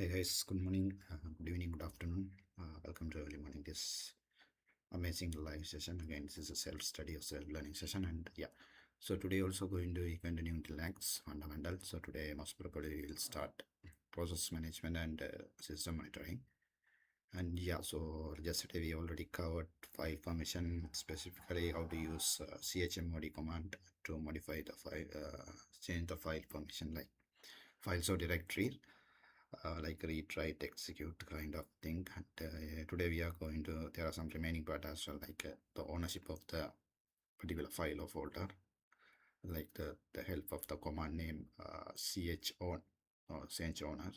Hey guys, good morning, good evening, good afternoon. Welcome to early morning. This amazing live session. Again, this is a self-study or self-learning session, and yeah. So today also going to be continuing the lags fundamental. So today most probably we'll start process management and system monitoring. And yeah, so yesterday we already covered file permission, specifically how to use chmod command to modify the file, change the file permission like files or directory, like read, write, execute kind of thing. And today we are going to, there are some remaining part as well, like the ownership of the particular file or folder, like the help of the command name chown or change owner.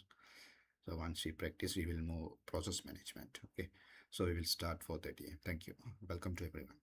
So once we practice, we will move process management. Okay, so we will start 4:30. Thank you. Welcome to everyone.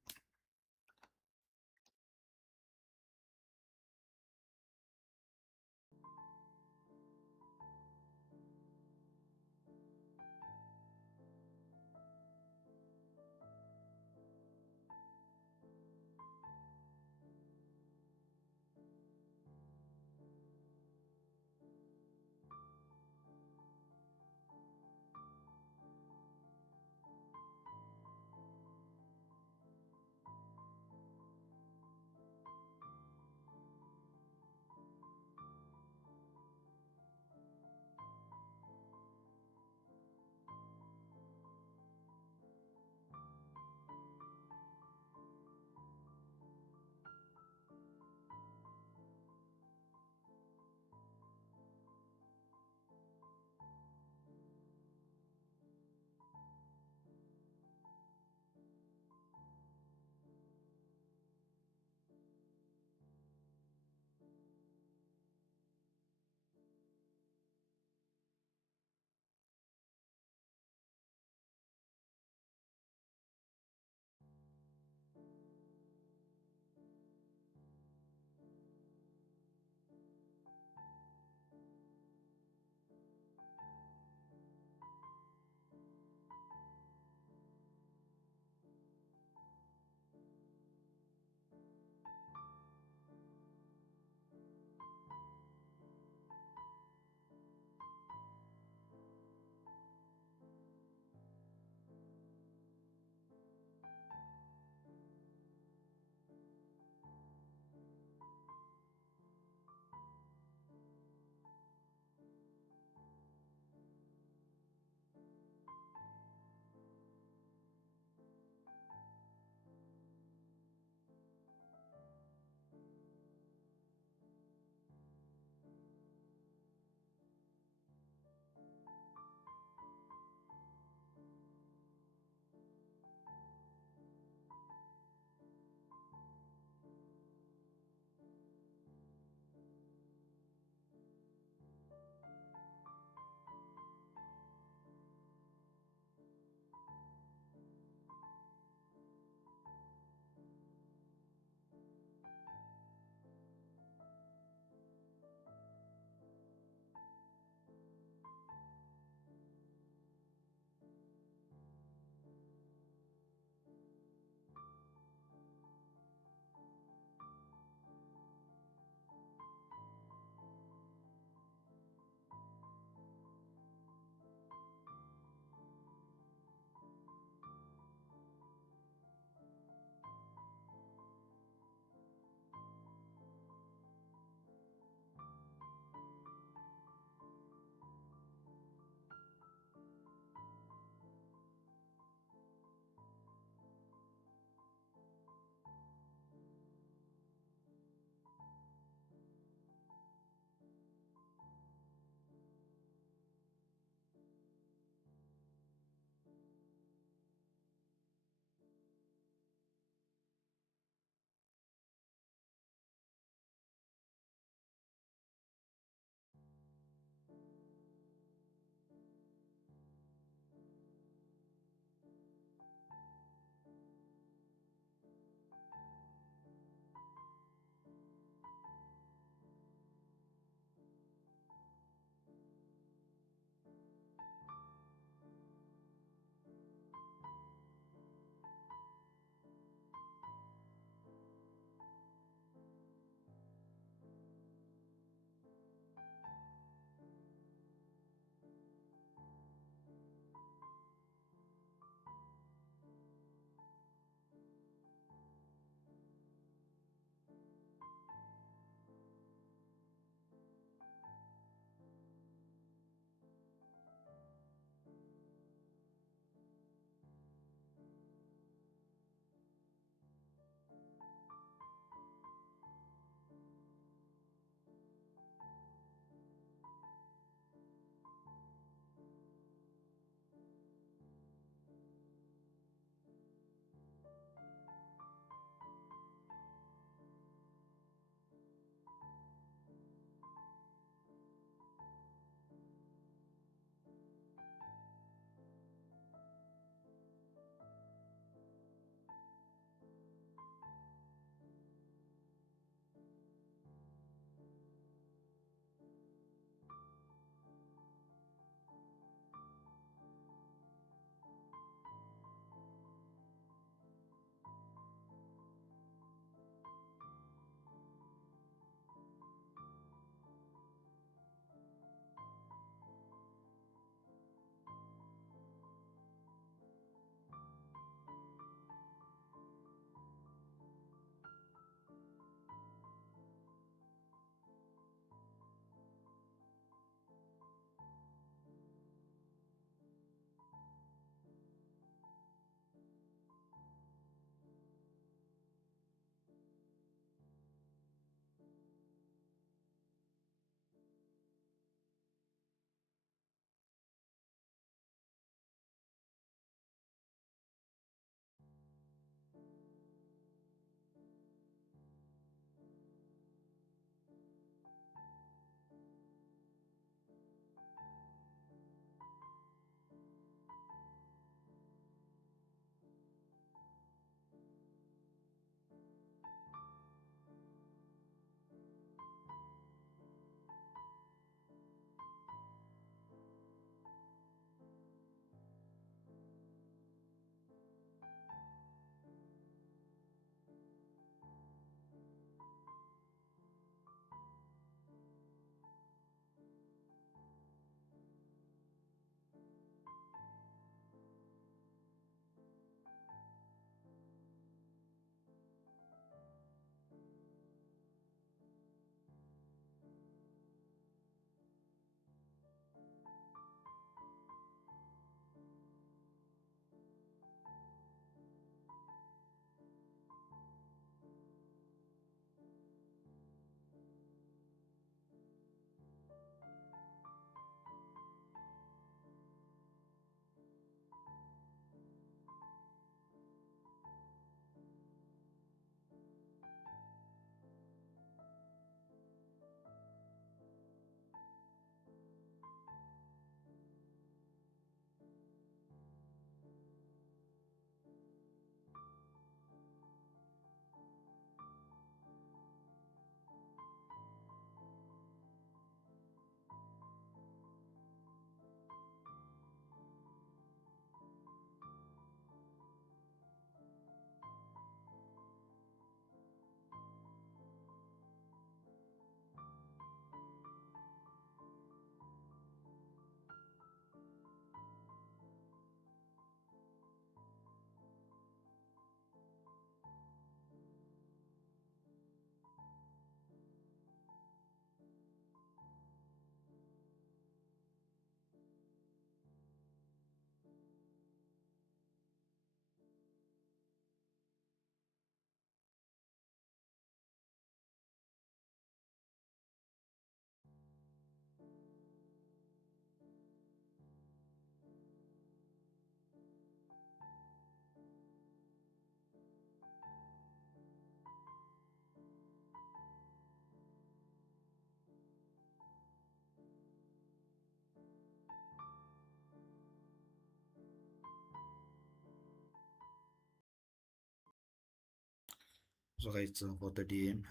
So guys, it's 4:30 a.m.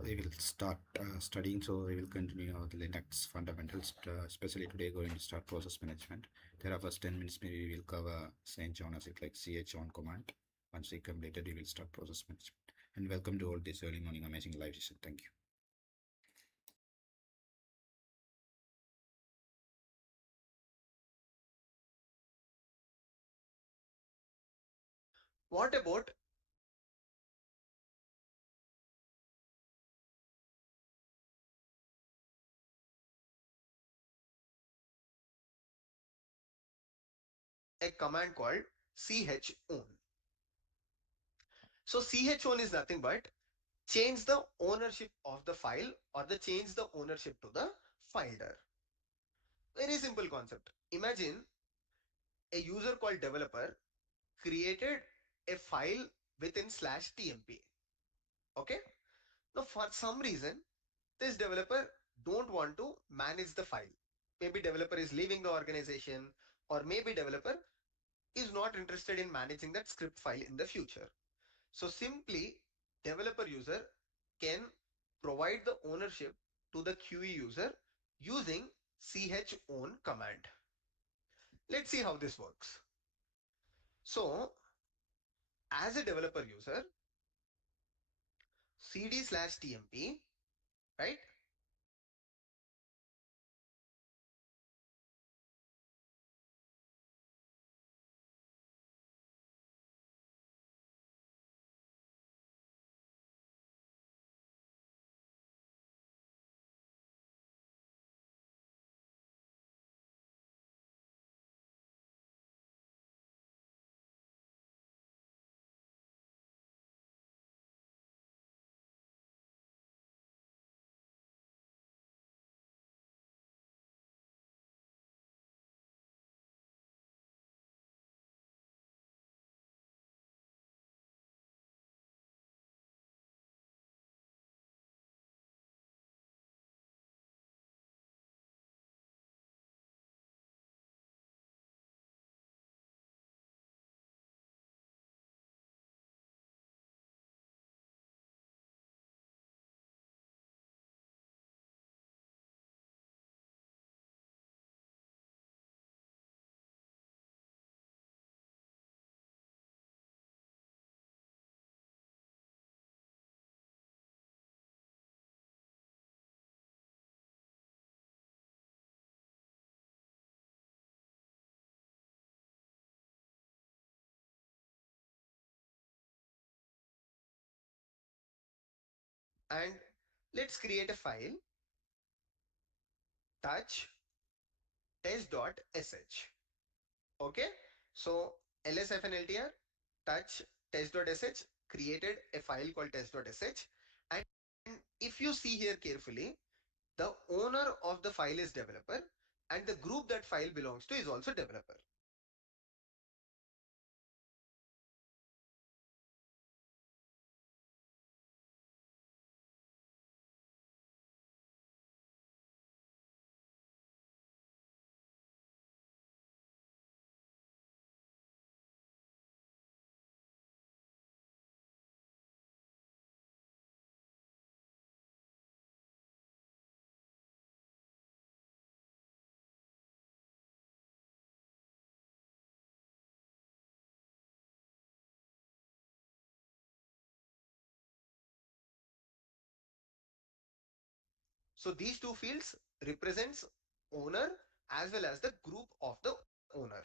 We will start studying. So we will continue the Linux fundamentals. Especially today, going to start process management. There are first 10 minutes. Maybe we will cover change ownership like ch on command. Once we completed, we will start process management. And welcome to all this early morning amazing live session. Thank you. What about a command called chown? So chown is nothing but change the ownership of the file or the change the ownership to the folder. Very simple concept. Imagine a user called developer created a file within slash tmp. Okay. Now for some reason, this developer don't want to manage the file. Maybe developer is leaving the organization, or maybe developer is not interested in managing that script file in the future. So simply developer user can provide the ownership to the QE user using chown command. Let's see how this works. So as a developer user, cd slash tmp, right? And let's create a file touch test.sh. Okay. So lsfnltr touch test.sh created a file called test.sh. And if you see here carefully, the owner of the file is developer and the group that file belongs to is also developer. So these two fields represents owner as well as the group of the owner.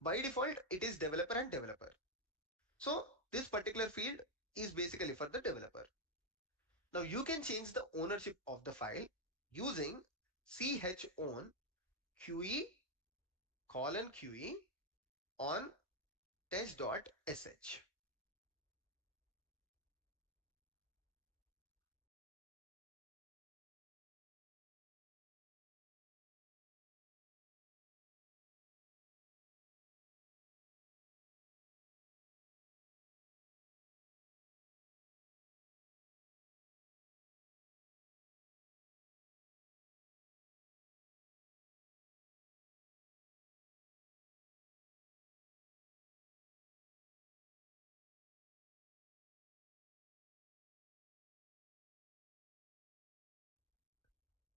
By default, it is developer and developer. So this particular field is basically for the developer. Now you can change the ownership of the file using chown QE colon QE on test.sh.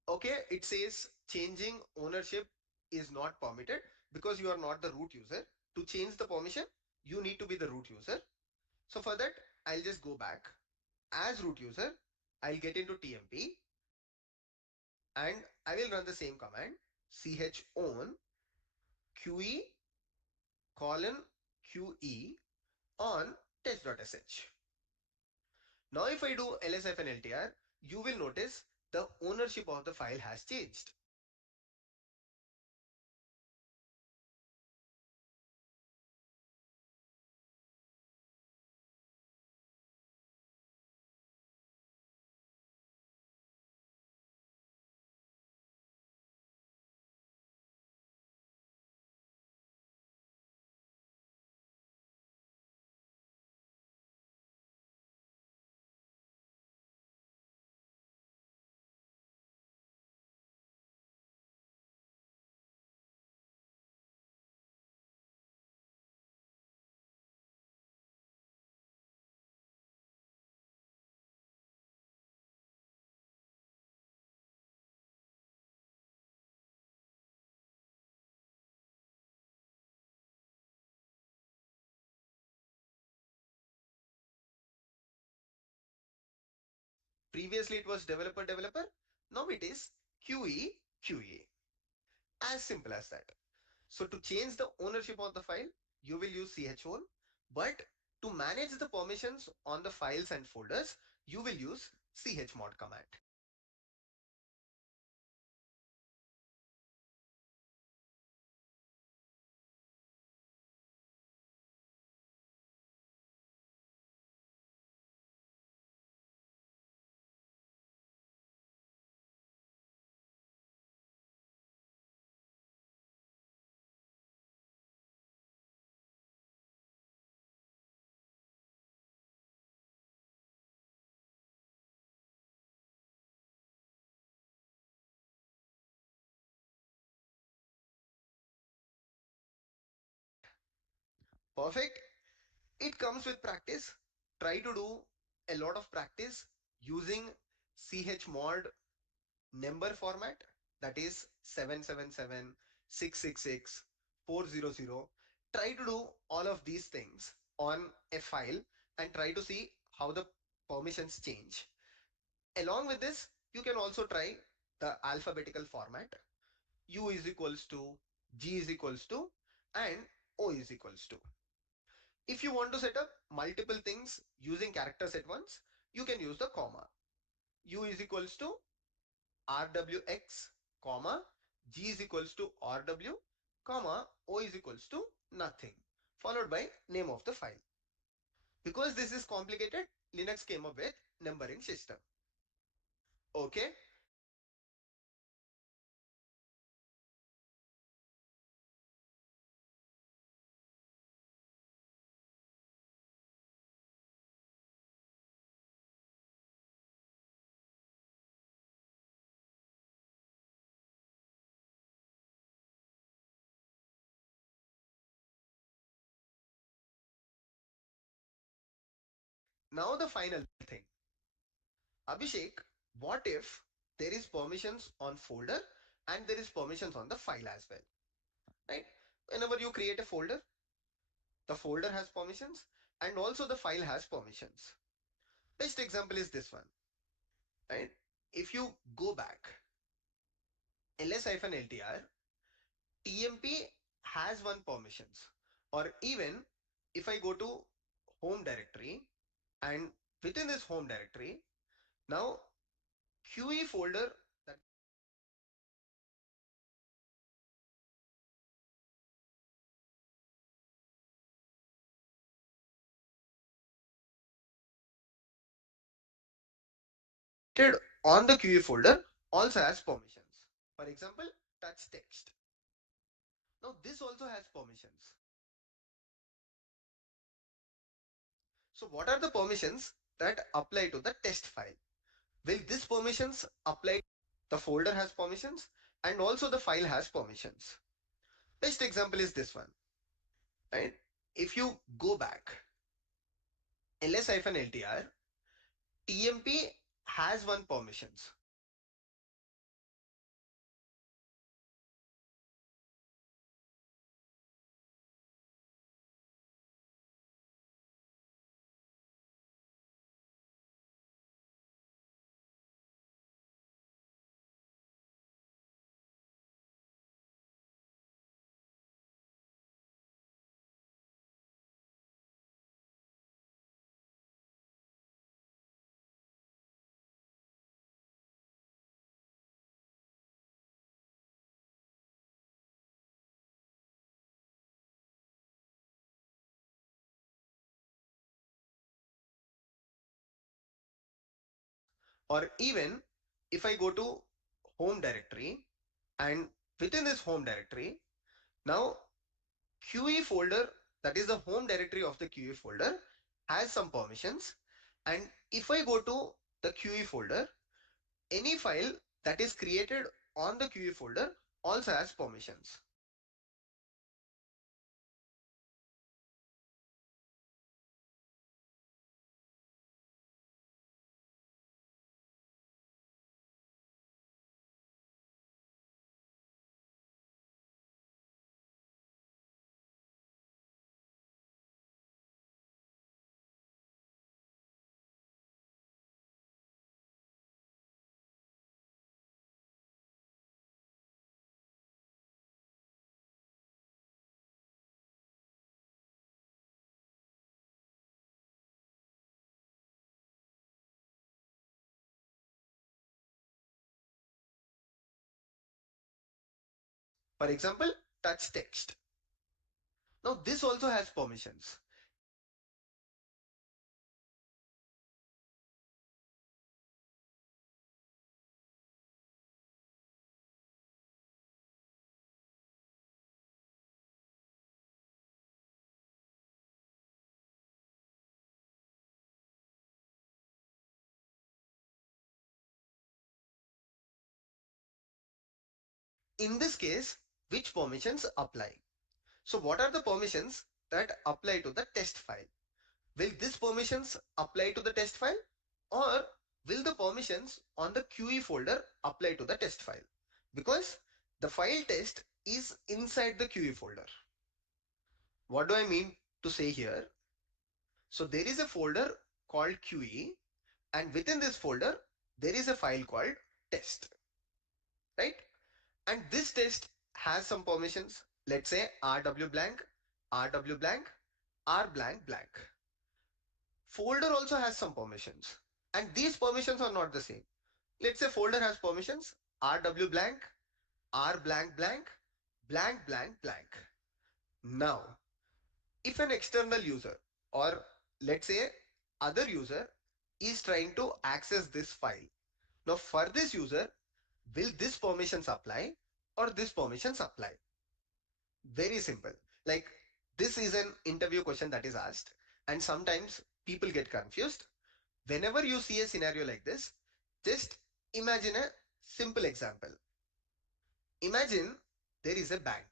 Okay, it says changing ownership is not permitted because you are not the root user. To change the permission, you need to be the root user. So for that, I'll just go back. As root user, I'll get into TMP and I will run the same command chown QE colon QE on test.sh. Now if I do ls-ltr, you will notice the ownership of the file has changed. Previously it was developer. Now it is QE QA. As simple as that. So to change the ownership of the file, you will use chown, but to manage the permissions on the files and folders, you will use chmod command. Perfect. It comes with practice. Try to do a lot of practice using chmod number format, that is 777, 666, 400. Try to do all of these things on a file and try to see how the permissions change. Along with this, you can also try the alphabetical format. U is equals to, G is equals to, and O is equals to. If you want to set up multiple things using characters at once, you can use the comma. U is equals to rwx, comma, G is equals to rw, comma, O is equals to nothing, followed by name of the file. Because this is complicated, Linux came up with numbering system. Okay. Now the final thing. Abhishek, what if there is permissions on folder and there is permissions on the file as well, right? Whenever you create a folder, the folder has permissions and also the file has permissions. Best example is this one, right? If you go back, ls-ltr, tmp has one permissions, or even if I go to home directory and within this home directory, now QE folder that on the QE folder also has permissions. For example, touch text. Now this also has permissions. So what are the permissions that apply to the test file? Will these permissions apply? The folder has permissions and also the file has permissions. Best example is this one, right? If you go back, ls-ltr, tmp has one permissions. Or even if I go to home directory, and within this home directory, now QE folder, that is the home directory of the QE folder, has some permissions. And if I go to the QE folder, any file that is created on the QE folder also has permissions. For example, touch text. Now this also has permissions. In this case, which permissions apply? So what are the permissions that apply to the test file? Will these permissions apply to the test file, or will the permissions on the QE folder apply to the test file? Because the file test is inside the QE folder. What do I mean to say here? So there is a folder called QE, and within this folder, there is a file called test, right? And this test has some permissions. Let's say rw blank, rw blank, r blank blank. Folder also has some permissions, and these permissions are not the same. Let's say folder has permissions rw blank, r blank blank, blank blank blank. Now, if an external user, or let's say other user, is trying to access this file, now for this user, will this permissions apply or this permissions apply? Very simple. Like, this is an interview question that is asked, and sometimes people get confused. Whenever you see a scenario like this, just imagine a simple example. Imagine there is a bank,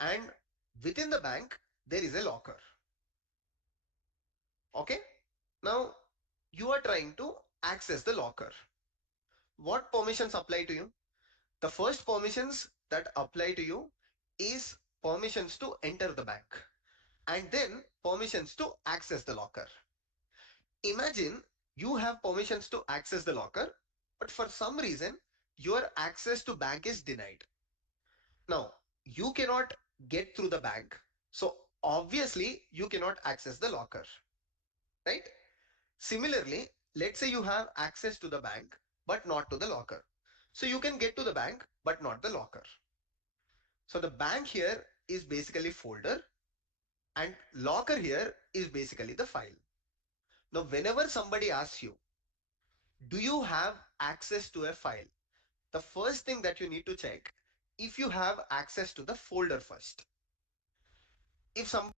and within the bank there is a locker. Okay? Now you are trying to access the locker. What permissions apply to you? The first permissions that apply to you is permissions to enter the bank, and then permissions to access the locker. Imagine you have permissions to access the locker, but for some reason your access to bank is denied. Now, you cannot get through the bank, so obviously you cannot access the locker, right? Similarly, let's say you have access to the bank but not to the locker. So you can get to the bank but not the locker. So the bank here is basically folder, and locker here is basically the file. Now, whenever somebody asks you, do you have access to a file? The first thing that you need to check if you have access to the folder first. If some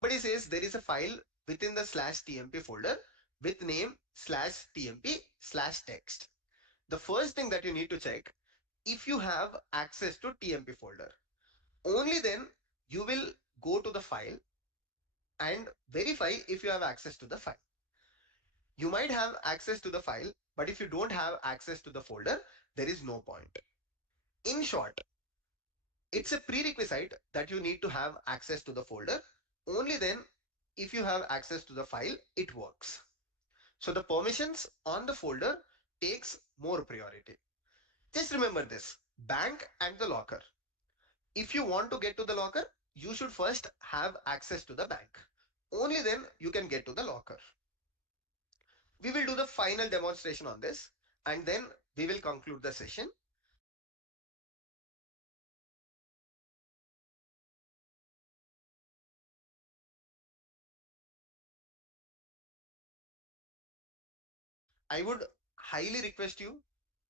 Somebody says there is a file within the slash tmp folder with name slash tmp slash text. The first thing that you need to check if you have access to tmp folder. Only then you will go to the file and verify if you have access to the file. You might have access to the file, but if you don't have access to the folder, there is no point. In short, it's a prerequisite that you need to have access to the folder. Only then, if you have access to the file, it works. So the permissions on the folder takes more priority. Just remember this, bank and the locker. If you want to get to the locker, you should first have access to the bank. Only then you can get to the locker. We will do the final demonstration on this and then we will conclude the session. I would highly request you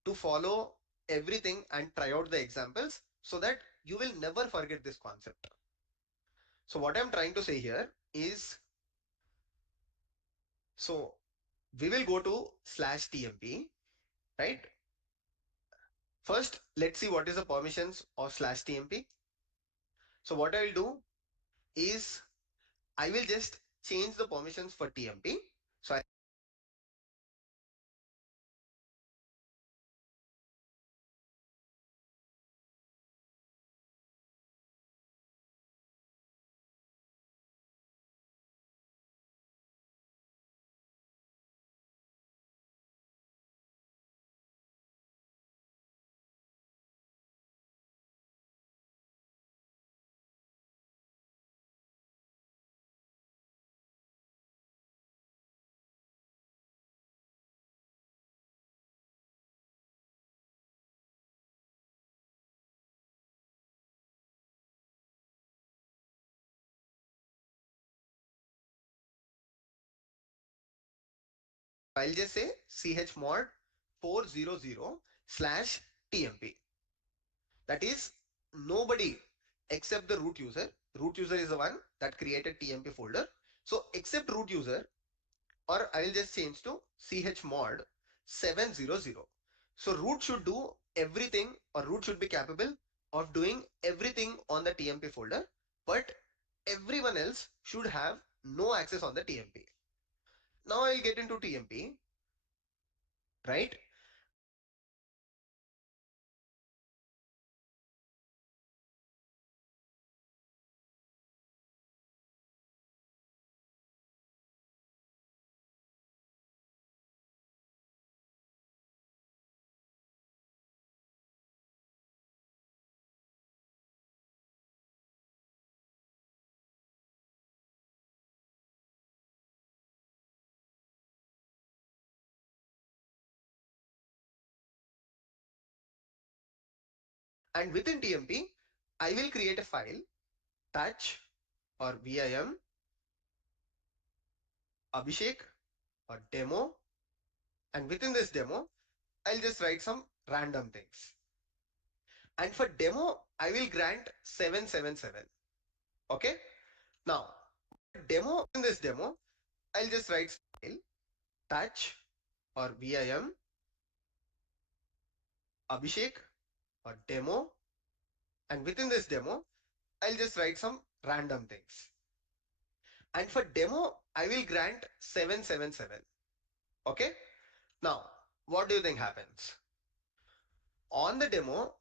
to follow everything and try out the examples so that you will never forget this concept. So what I'm trying to say here is, so we will go to slash tmp, right? First, let's see what is the permissions of slash tmp. So what I will do is I will just change the permissions for tmp. So I'll just say chmod 400 slash tmp. That is nobody except the root user. Root user is the one that created tmp folder. So except root user, or I will just change to chmod 700. So root should do everything, or root should be capable of doing everything on the tmp folder, but everyone else should have no access on the tmp. Now I'll get into tmp, right? And within tmp, I will create a file touch or vim abhishek or demo, and within this demo I'll just write some random things. And for demo, I will grant 777. Okay. Now, demo, in this demo, I'll just write file touch or vim abhishek or demo. And within this demo, I'll just write some random things. And for demo, I will grant 777. Okay. Now, what do you think happens? On the demo,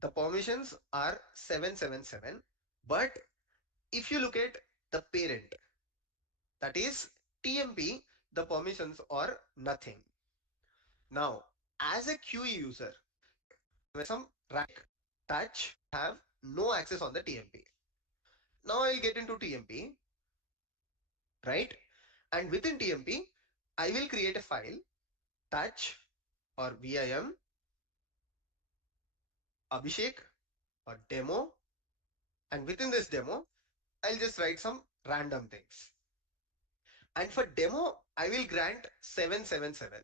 the permissions are 777, but if you look at the parent, that is TMP, the permissions are nothing. Now, as a QE user, with some rank touch have no access on the TMP. Now I'll get into TMP, right? And within TMP, I will create a file touch or vim abhishek or demo. And within this demo, I'll just write some random things. And for demo, I will grant 777.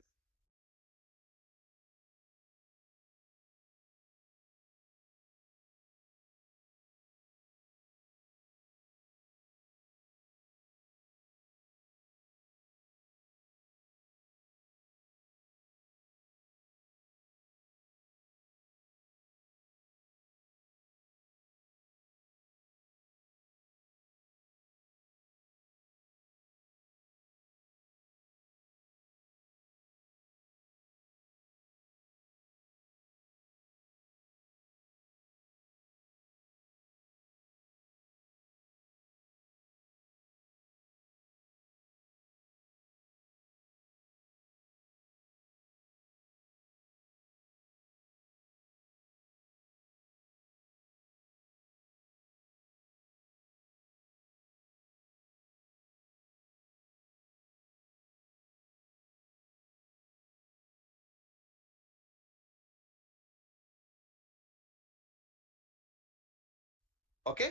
Okay.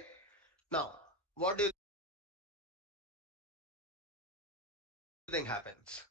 Now, what do you think happens?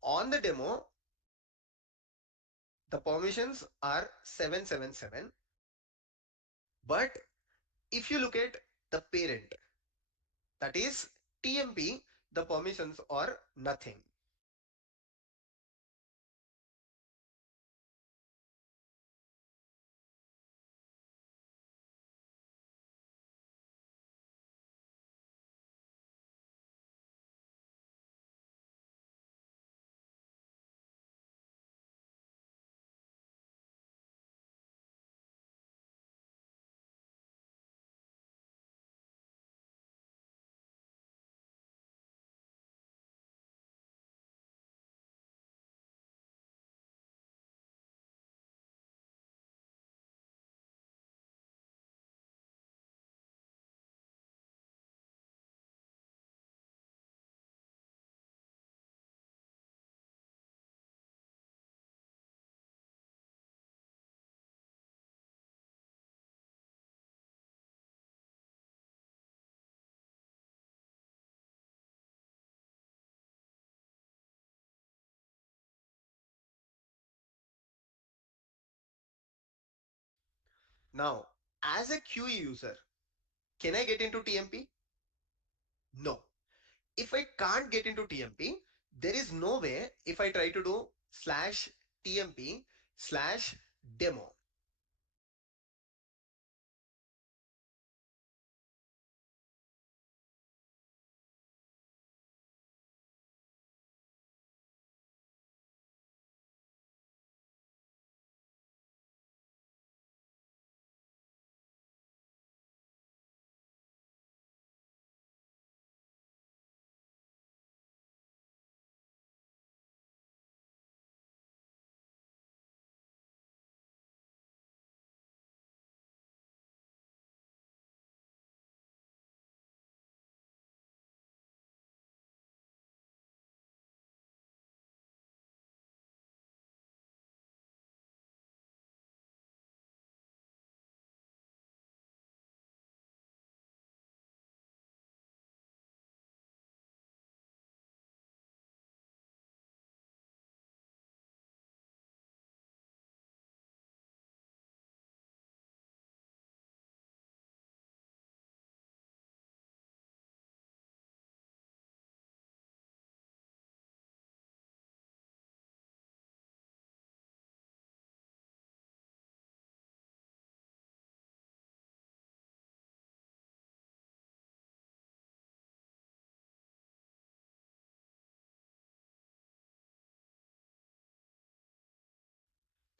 On the demo, the permissions are 777. But if you look at the parent, that is TMP, the permissions are nothing. Now, as a QE user, can I get into TMP? No. If I can't get into TMP, there is no way if I try to do slash TMP slash demo.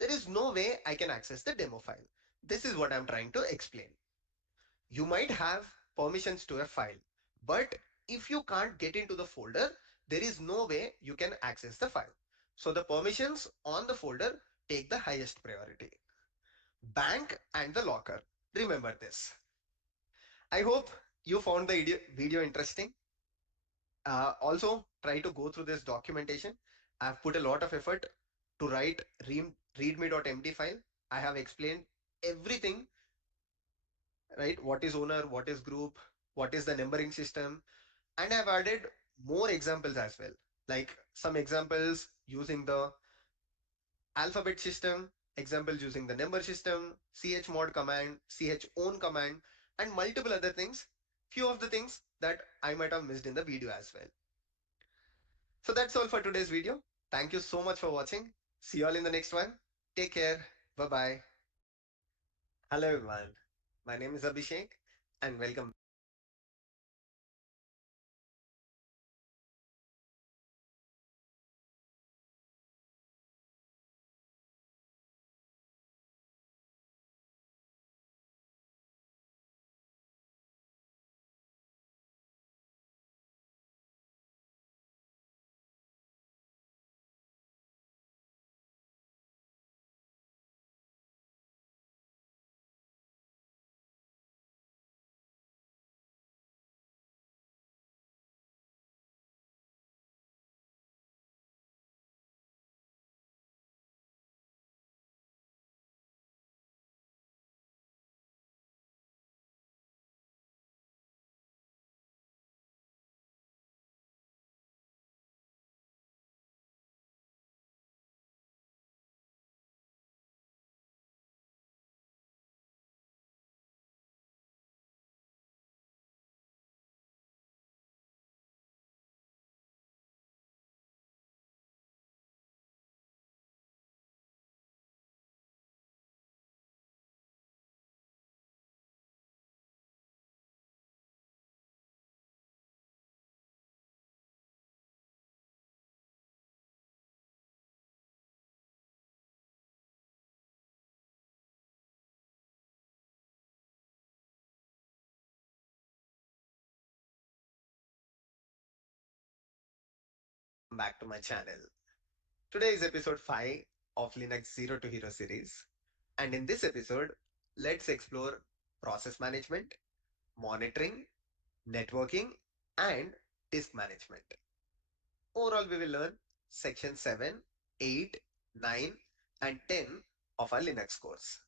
There is no way I can access the demo file. This is what I'm trying to explain. You might have permissions to a file, but if you can't get into the folder, there is no way you can access the file. So the permissions on the folder take the highest priority. Bank and the locker. Remember this. I hope you found the video interesting. Also, try to go through this documentation. I've put a lot of effort to write readme.md file. I have explained everything, right? What is owner, what is group, what is the numbering system, and I've added more examples as well, like some examples using the alphabet system, examples using the number system, chmod command, chown command, and multiple other things, few of the things that I might have missed in the video as well. So that's all for today's video. Thank you so much for watching. See you all in the next one. Take care. Bye bye. Hello everyone. My name is Abhishek and welcome back to my channel. Today is episode 5 of Linux Zero to Hero series. And in this episode, let's explore process management, monitoring, networking, and disk management. Overall, we will learn section 7, 8, 9, and 10 of our Linux course.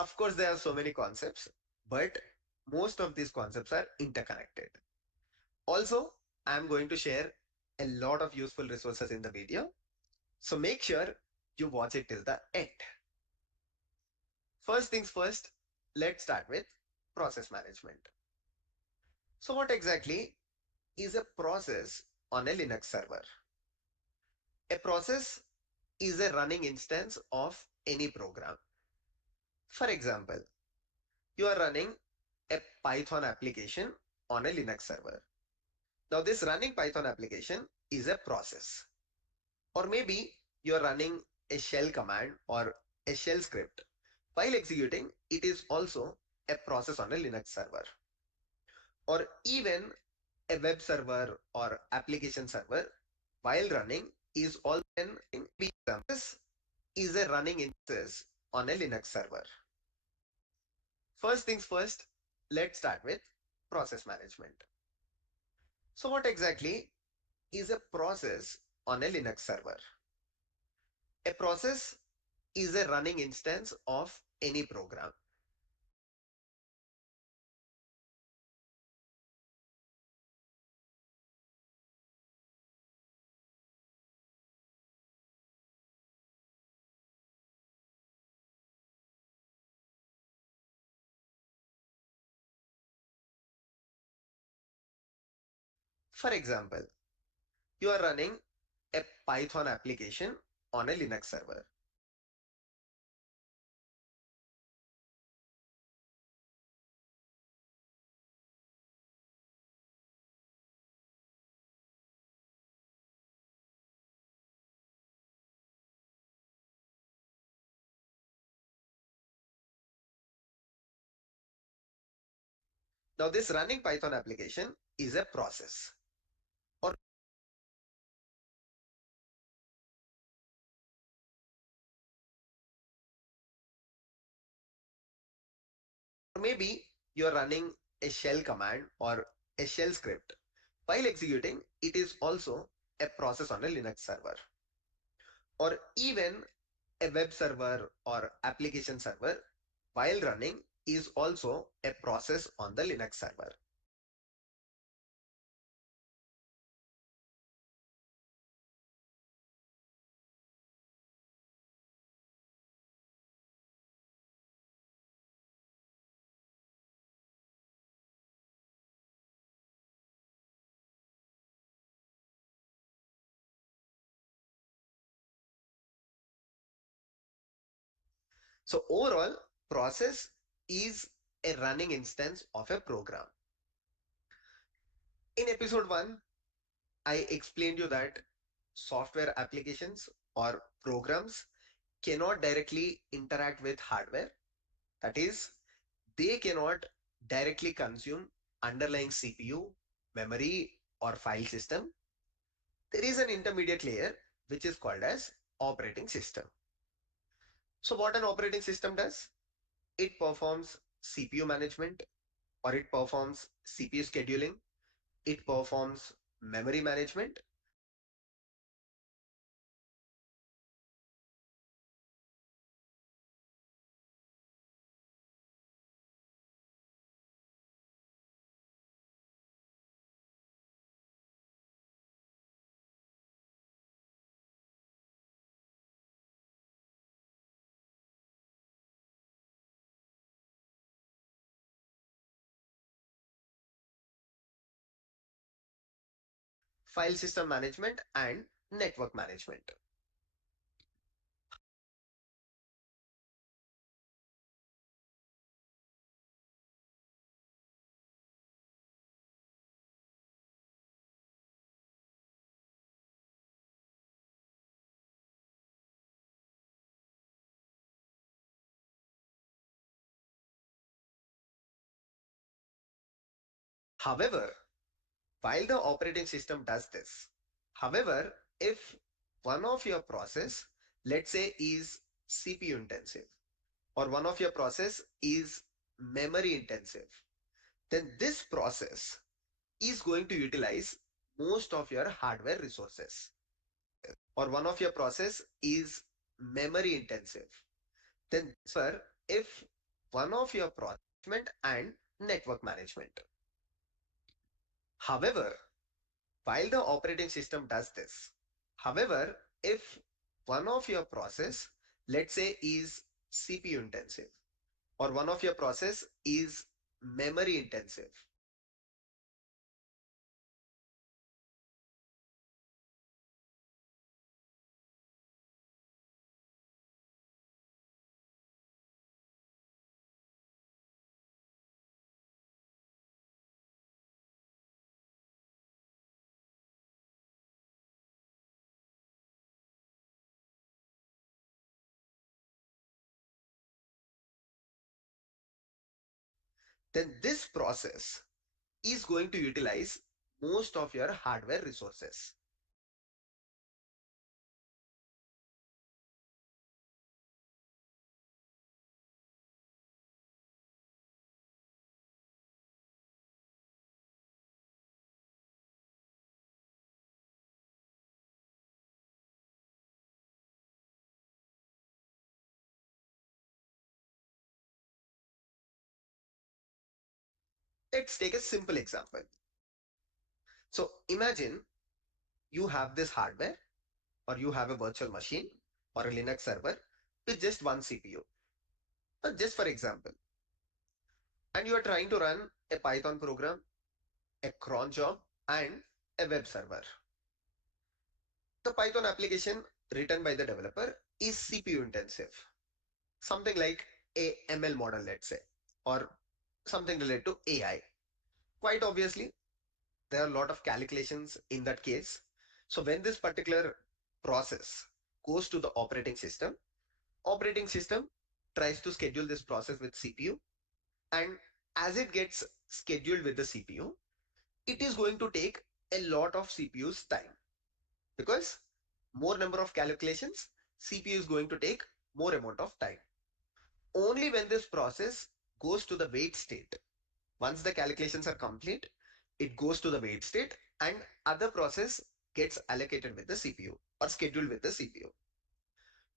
Of course, there are so many concepts, but most of these concepts are interconnected. Also, I'm going to share a lot of useful resources in the video. So make sure you watch it till the end. First things first, let's start with process management. So what exactly is a process on a Linux server? A process is a running instance of any program. For example, you are running a Python application on a Linux server. Now this running Python application is a process. Or maybe you're running a shell command or a shell script. While executing, it is also a process on a Linux server. Or even a web server or application server while running is also an this is a running instance on a Linux server. First things first, let's start with process management. So what exactly is a process on a Linux server? A process is a running instance of any program. For example, you are running a Python application on a Linux server. Now this running Python application is a process. Or maybe you're running a shell command or a shell script. While executing, it is also a process on a Linux server. Or even a web server or application server while running is also a process on the Linux server. So overall, process is a running instance of a program. In episode 1, I explained you that software applications or programs cannot directly interact with hardware. That is, they cannot directly consume underlying CPU, memory, or file system. There is an intermediate layer which is called as operating system. So what an operating system does? It performs CPU management, or it performs CPU scheduling, it performs memory management. File system management and network management. However, while the operating system does this, however, if one of your process, let's say, is CPU intensive, or one of your process is memory intensive, then this process is going to utilize most of your hardware resources. Or one of your process is memory intensive, then sir, if one of your process and network management. However, while the operating system does this, however, if one of your process, let's say, is CPU intensive, or one of your process is memory intensive, then this process is going to utilize most of your hardware resources. Let's take a simple example. So imagine you have this hardware, or you have a virtual machine or a Linux server with just one CPU. Just for example, and you are trying to run a Python program, a cron job, and a web server. The Python application written by the developer is CPU intensive, something like a ML model, let's say, or something related to AI. Quite obviously, there are a lot of calculations in that case. So when this particular process goes to the operating system tries to schedule this process with CPU, and as it gets scheduled with the CPU, it is going to take a lot of CPU's time, because more number of calculations, CPU is going to take more amount of time. Only when this process goes to the wait state, once the calculations are complete, it goes to the wait state and other process gets allocated with the CPU or scheduled with the CPU.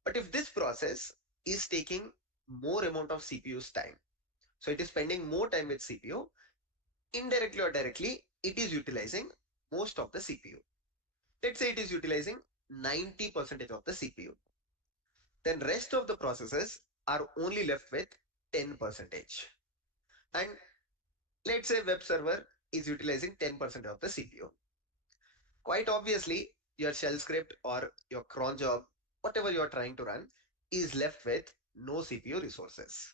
But if this process is taking more amount of CPU's time, so it is spending more time with CPU, indirectly or directly, it is utilizing most of the CPU. Let's say it is utilizing 90% of the CPU. Then rest of the processes are only left with 10%. And let's say web server is utilizing 10% of the CPU. Quite obviously, your shell script or your cron job, whatever you are trying to run, is left with no CPU resources.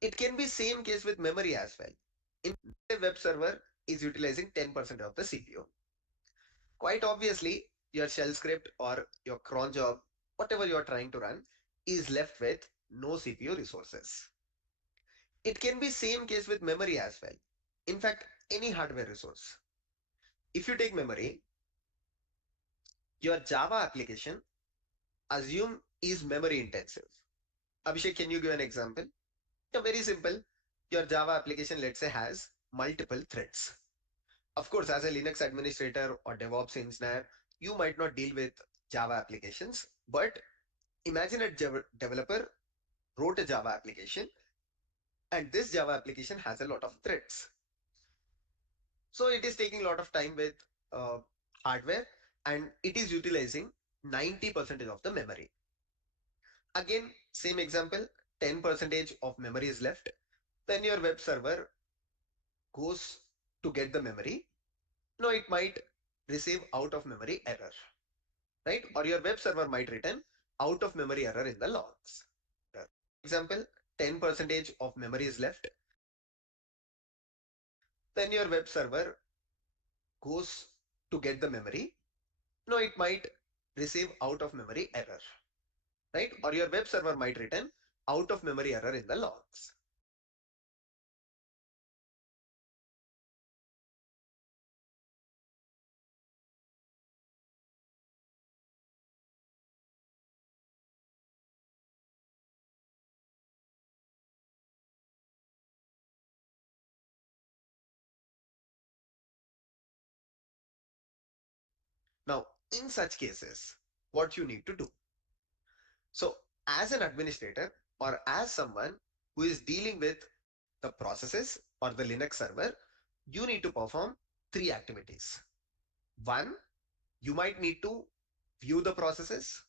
It can be same case with memory as well. In a web server is utilizing 10% of the CPU. Quite obviously, your shell script or your cron job, whatever you are trying to run, is left with no CPU resources. It can be same case with memory as well. In fact, any hardware resource. If you take memory, your Java application assume is memory intensive. Abhishek, can you give an example? Yeah, very simple. Your Java application, let's say, has multiple threads. Of course, as a Linux administrator or DevOps engineer, you might not deal with Java applications, but imagine a developer wrote a Java application and this Java application has a lot of threads. So it is taking a lot of time with uh, hardware and it is utilizing 90% of the memory. Again, same example, 10% of memory is left. Then your web server goes to get the memory. No, it might receive out of memory error, right? Or your web server might return out of memory error in the logs. Example, 10% of memory is left. Then your web server goes to get the memory. No, it might receive out of memory error, right? Or your web server might return out of memory error in the logs. Now, in such cases, what you need to do. So, as an administrator or as someone who is dealing with the processes or the Linux server, you need to perform three activities. One, you might need to view the processes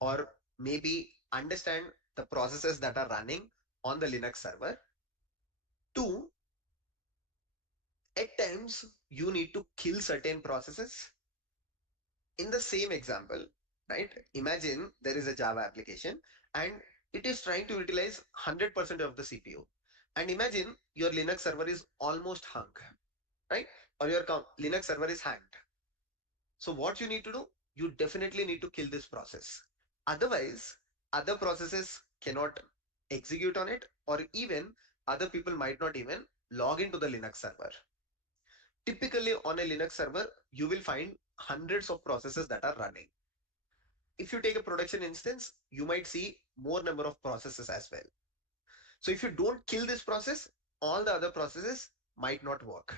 or maybe understand the processes that are running on the Linux server. Two, at times you need to kill certain processes. In the same example, right? Imagine there is a Java application and it is trying to utilize 100% of the CPU. And imagine your Linux server is almost hung, right? Or your Linux server is hanged. So what you need to do, you definitely need to kill this process. Otherwise, other processes cannot execute on it, or even other people might not even log into the Linux server. Typically on a Linux server, you will find hundreds of processes that are running. If you take a production instance, you might see more number of processes as well. So if you don't kill this process, all the other processes might not work.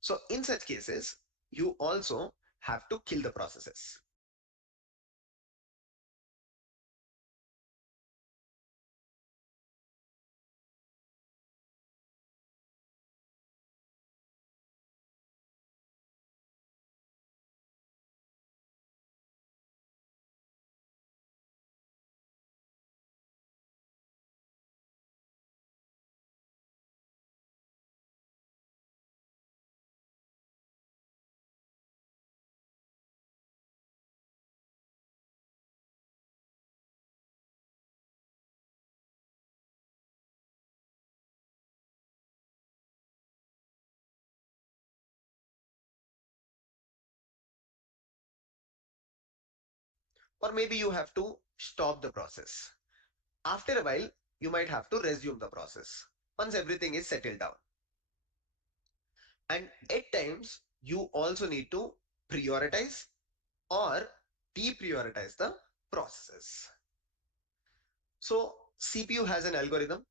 So in such cases, you also have to kill the processes. Or maybe you have to stop the process. After a while, you might have to resume the process once everything is settled down. And at times, you also need to prioritize or deprioritize the processes. So CPU has an algorithm.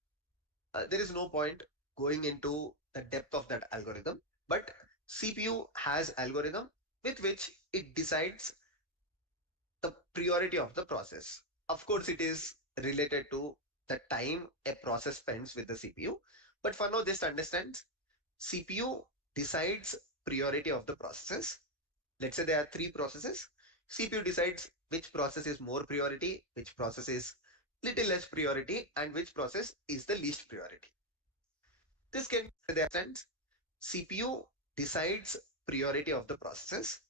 There is no point going into the depth of that algorithm, but CPU has algorithm with which it decides the priority of the process. Of course, it is related to the time a process spends with the CPU. But for now, just understand CPU decides priority of the processes. Let's say there are three processes. CPU decides which process is more priority, which process is little less priority, and which process is the least priority. This can understand CPU decides priority of the processes.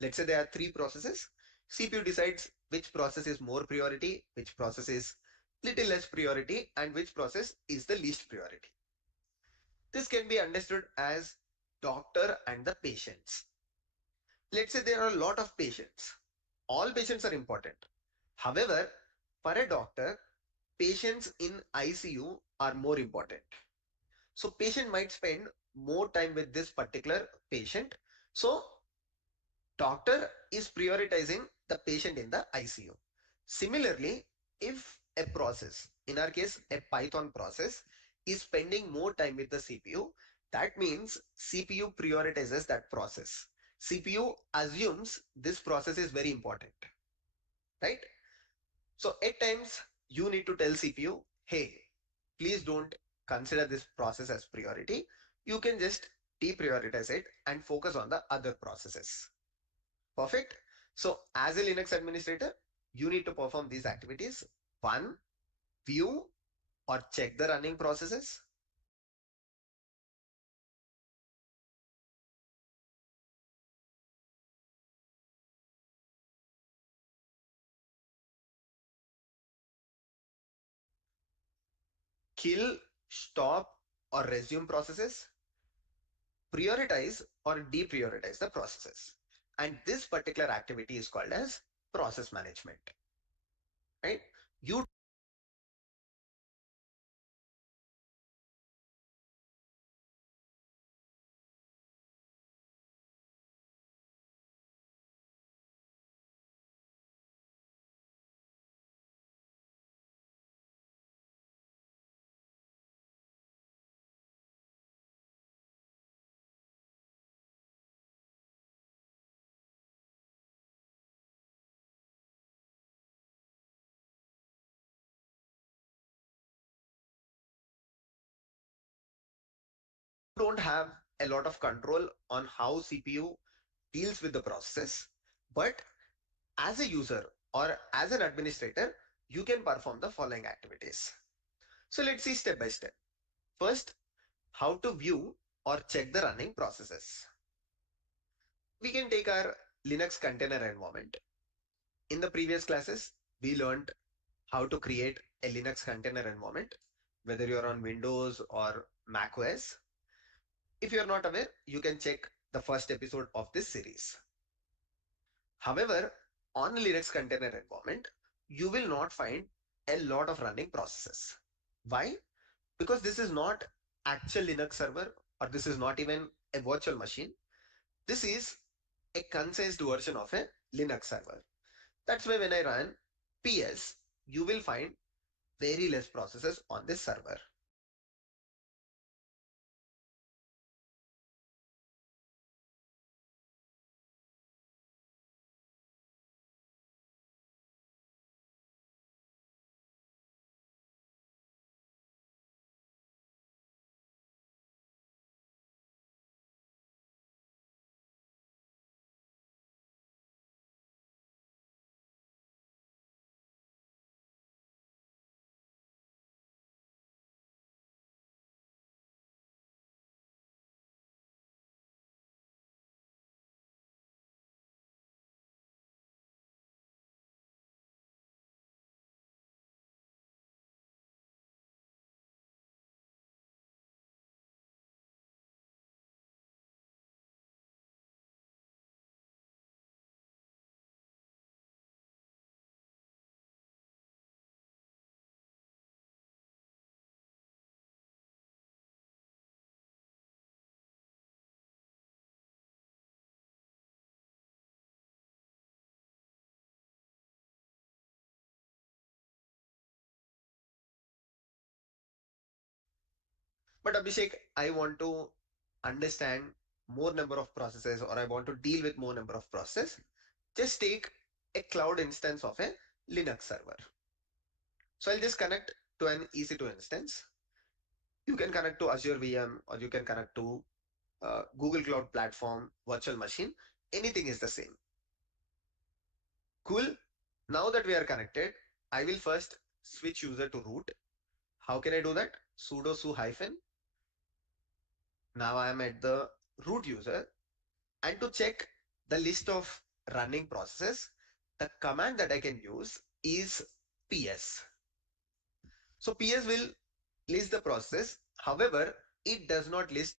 Let's say there are three processes. CPU decides which process is more priority, which process is little less priority and which process is the least priority. This can be understood as doctor and the patients. Let's say there are a lot of patients. All patients are important. However, for a doctor, patients in ICU are more important. So patient might spend more time with this particular patient. So doctor is prioritizing the patient in the ICU. Similarly, if a process, in our case, a Python process, is spending more time with the CPU, that means CPU prioritizes that process. CPU assumes this process is very important, right? So at times you need to tell CPU, hey, please don't consider this process as priority. You can just deprioritize it and focus on the other processes. Perfect. So as a Linux administrator, you need to perform these activities. One, view or check the running processes. Kill, stop, or resume processes. Prioritize or deprioritize the processes. And this particular activity is called as process management, right? You don't have a lot of control on how CPU deals with the processes, but as a user or as an administrator, you can perform the following activities. So let's see step by step. First, how to view or check the running processes. We can take our Linux container environment. In the previous classes, we learned how to create a Linux container environment, whether you're on Windows or Mac OS. If you're not aware, you can check the first episode of this series. However, on a Linux container environment, you will not find a lot of running processes. Why? Because this is not actual Linux server, or this is not even a virtual machine. This is a concised version of a Linux server. That's why when I run PS, you will find very less processes on this server. But Abhishek, I want to understand more number of processes, or I want to deal with more number of processes. Just take a cloud instance of a Linux server. So I'll just connect to an EC2 instance. You can connect to Azure VM, or you can connect to Google Cloud Platform, virtual machine. Anything is the same. Cool. Now that we are connected, I will first switch user to root. How can I do that? Sudo su hyphen. Now I am at the root user. And to check the list of running processes, the command that I can use is ps. So PS will list the process. However, it does not list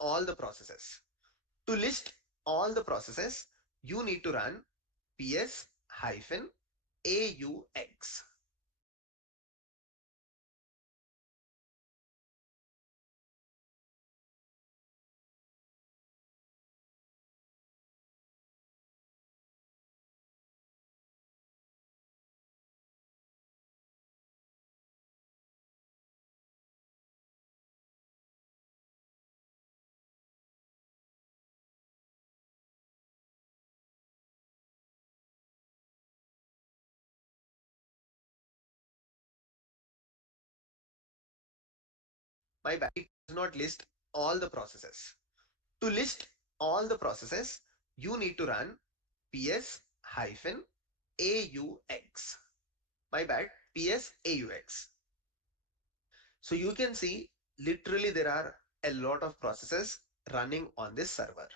all the processes. To list all the processes, you need to run ps hyphen aux. My bad. It does not list all the processes. To list all the processes, you need to run ps hyphen aux. My bad, ps aux. So you can see literally there are a lot of processes running on this server.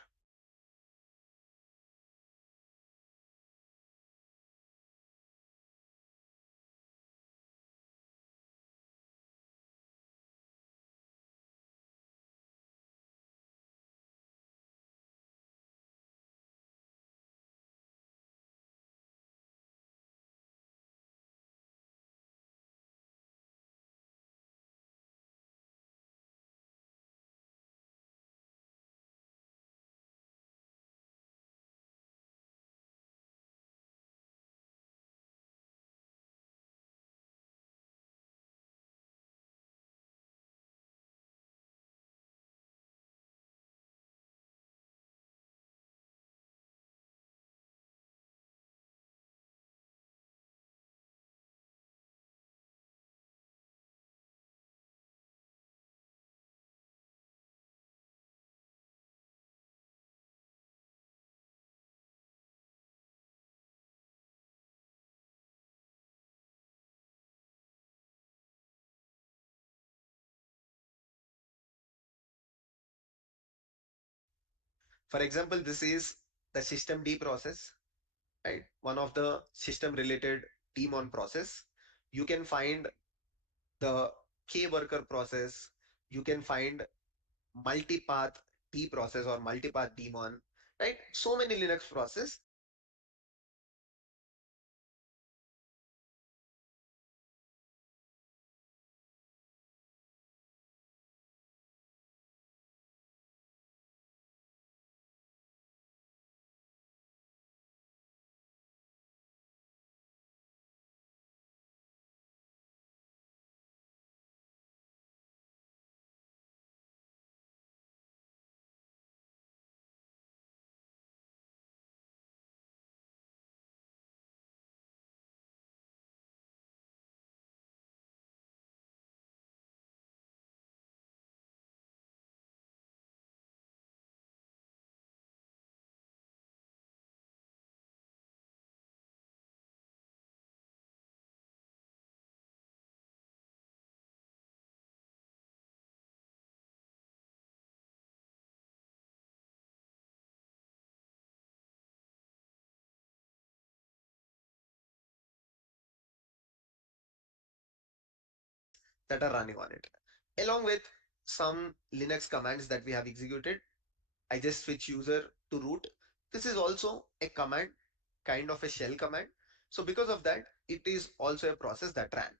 For example, this is the systemd process, right? One of the system related daemon process. You can find the k worker process. You can find multipath t process or multipath daemon, right? So many Linux process. That are running on it, along with some Linux commands that we have executed. I just switch user to root. This is also a command, kind of a shell command. So because of that, it is also a process that ran.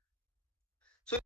So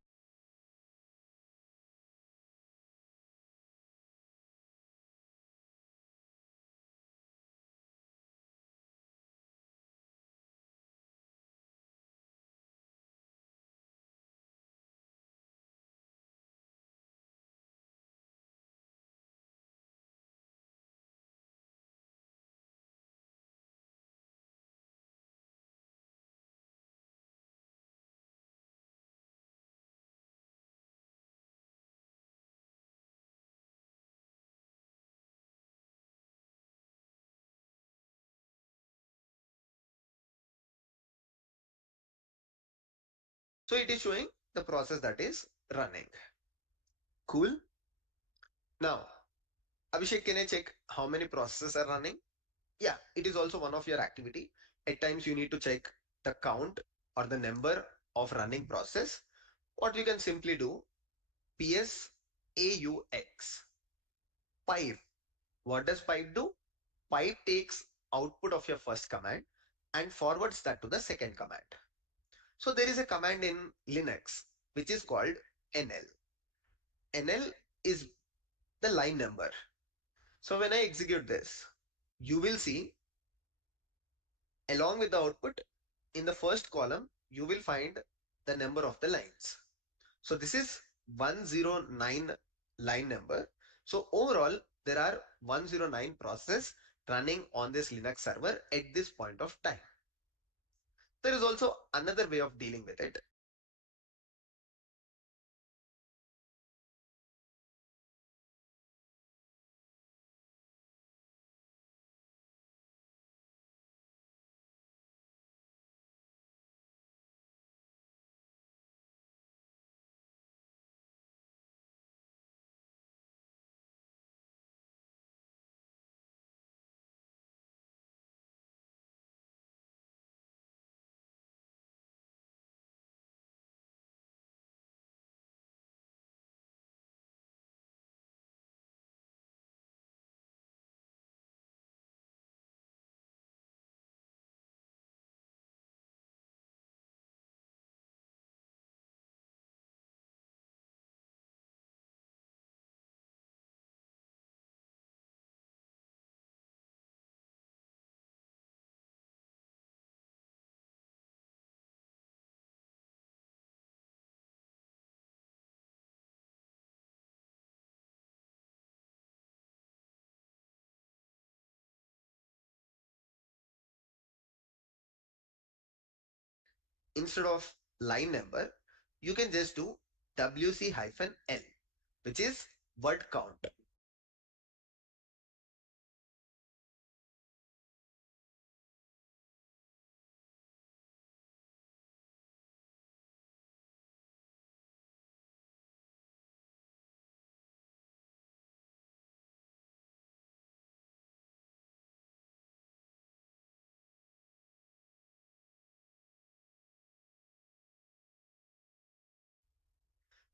So it is showing the process that is running. Cool. Now, Abhishek, can I check how many processes are running? Yeah, it is also one of your activity. At times you need to check the count or the number of running process. What you can simply do, PS AUX pipe. What does pipe do? Pipe takes output of your first command and forwards that to the second command. So there is a command in Linux which is called NL. NL is the line number. So when I execute this, you will see along with the output in the first column, you will find the number of the lines. So this is 109 line number. So overall, there are 109 processes running on this Linux server at this point of time. There is also another way of dealing with it. Instead of line number, you can just do WC-L, which is word count.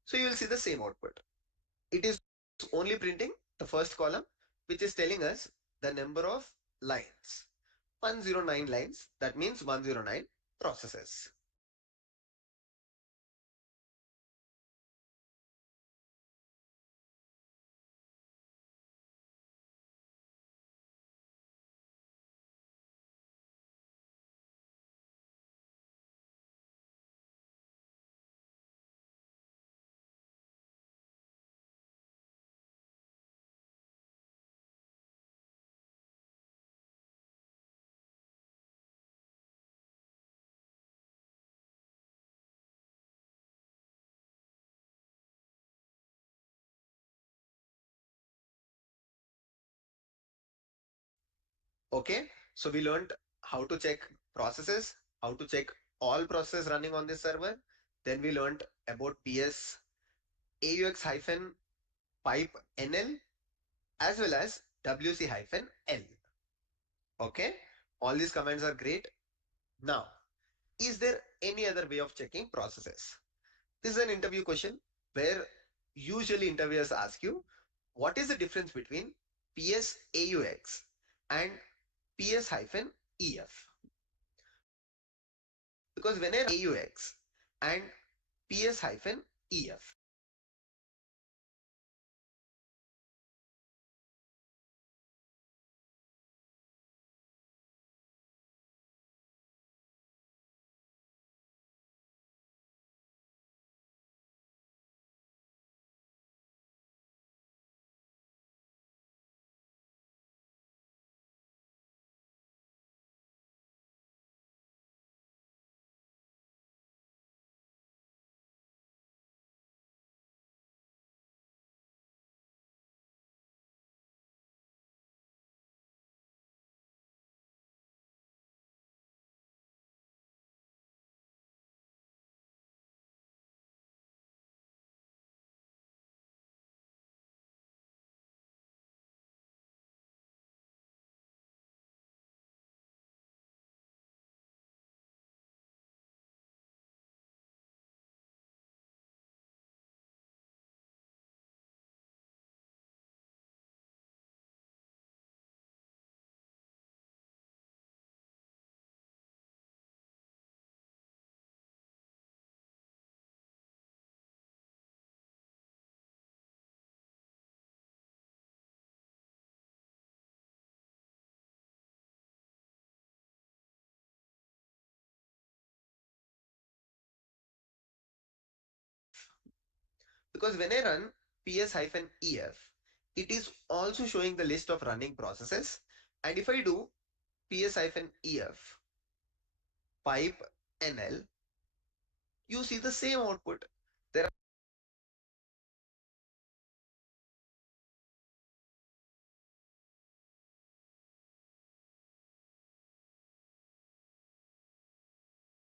So you will see the same output. It is only printing the first column, which is telling us the number of lines. 109 lines, that means 109 processes. Okay, so we learned how to check processes, how to check all processes running on this server. Then we learned about PS AUX hyphen pipe NL as well as WC hyphen L. Okay, all these commands are great. Now, is there any other way of checking processes? This is an interview question where usually interviewers ask you, what is the difference between PS AUX and PS-EF? Because when I AUX and PS-EF, Because when I run ps-ef, it is also showing the list of running processes. And if I do ps-ef pipe nl, you see the same output. There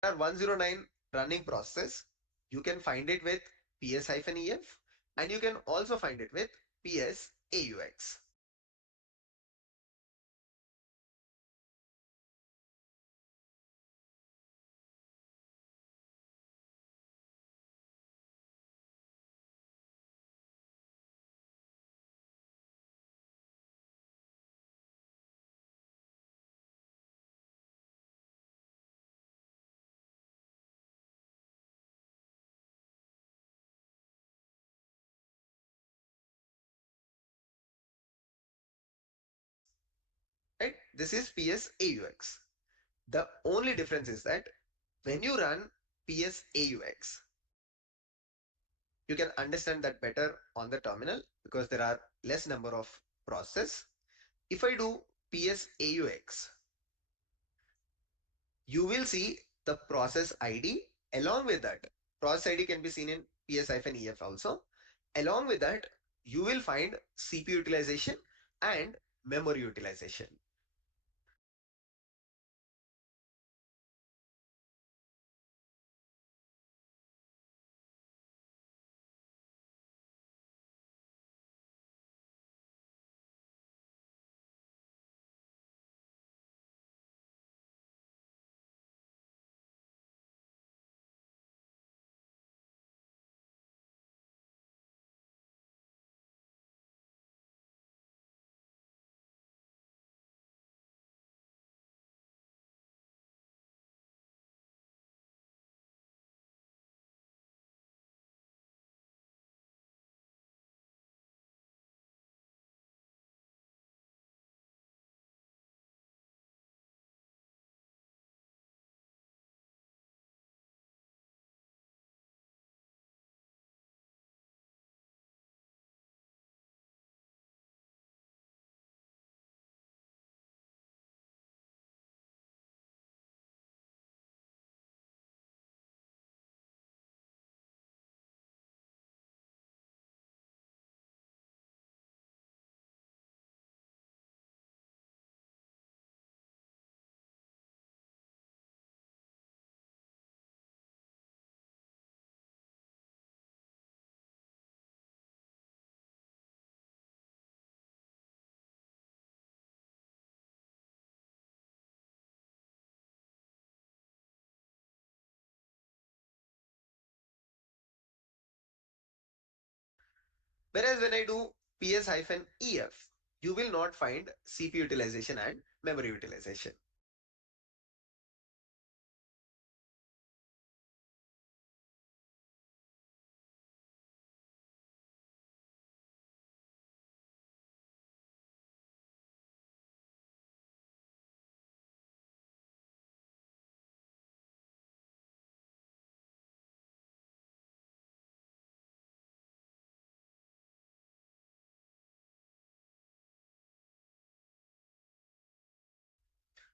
are 109 running processes. You can find it with ps-ef, and you can also find it with ps-aux. Right? This is ps-aux. The only difference is that when you run ps-aux, you can understand that better on the terminal because there are less number of processes. If I do ps-aux, you will see the process ID. Along with that, process ID can be seen in ps-ef also. Along with that, you will find CPU utilization and memory utilization. Whereas when I do ps-ef, you will not find CPU utilization and memory utilization.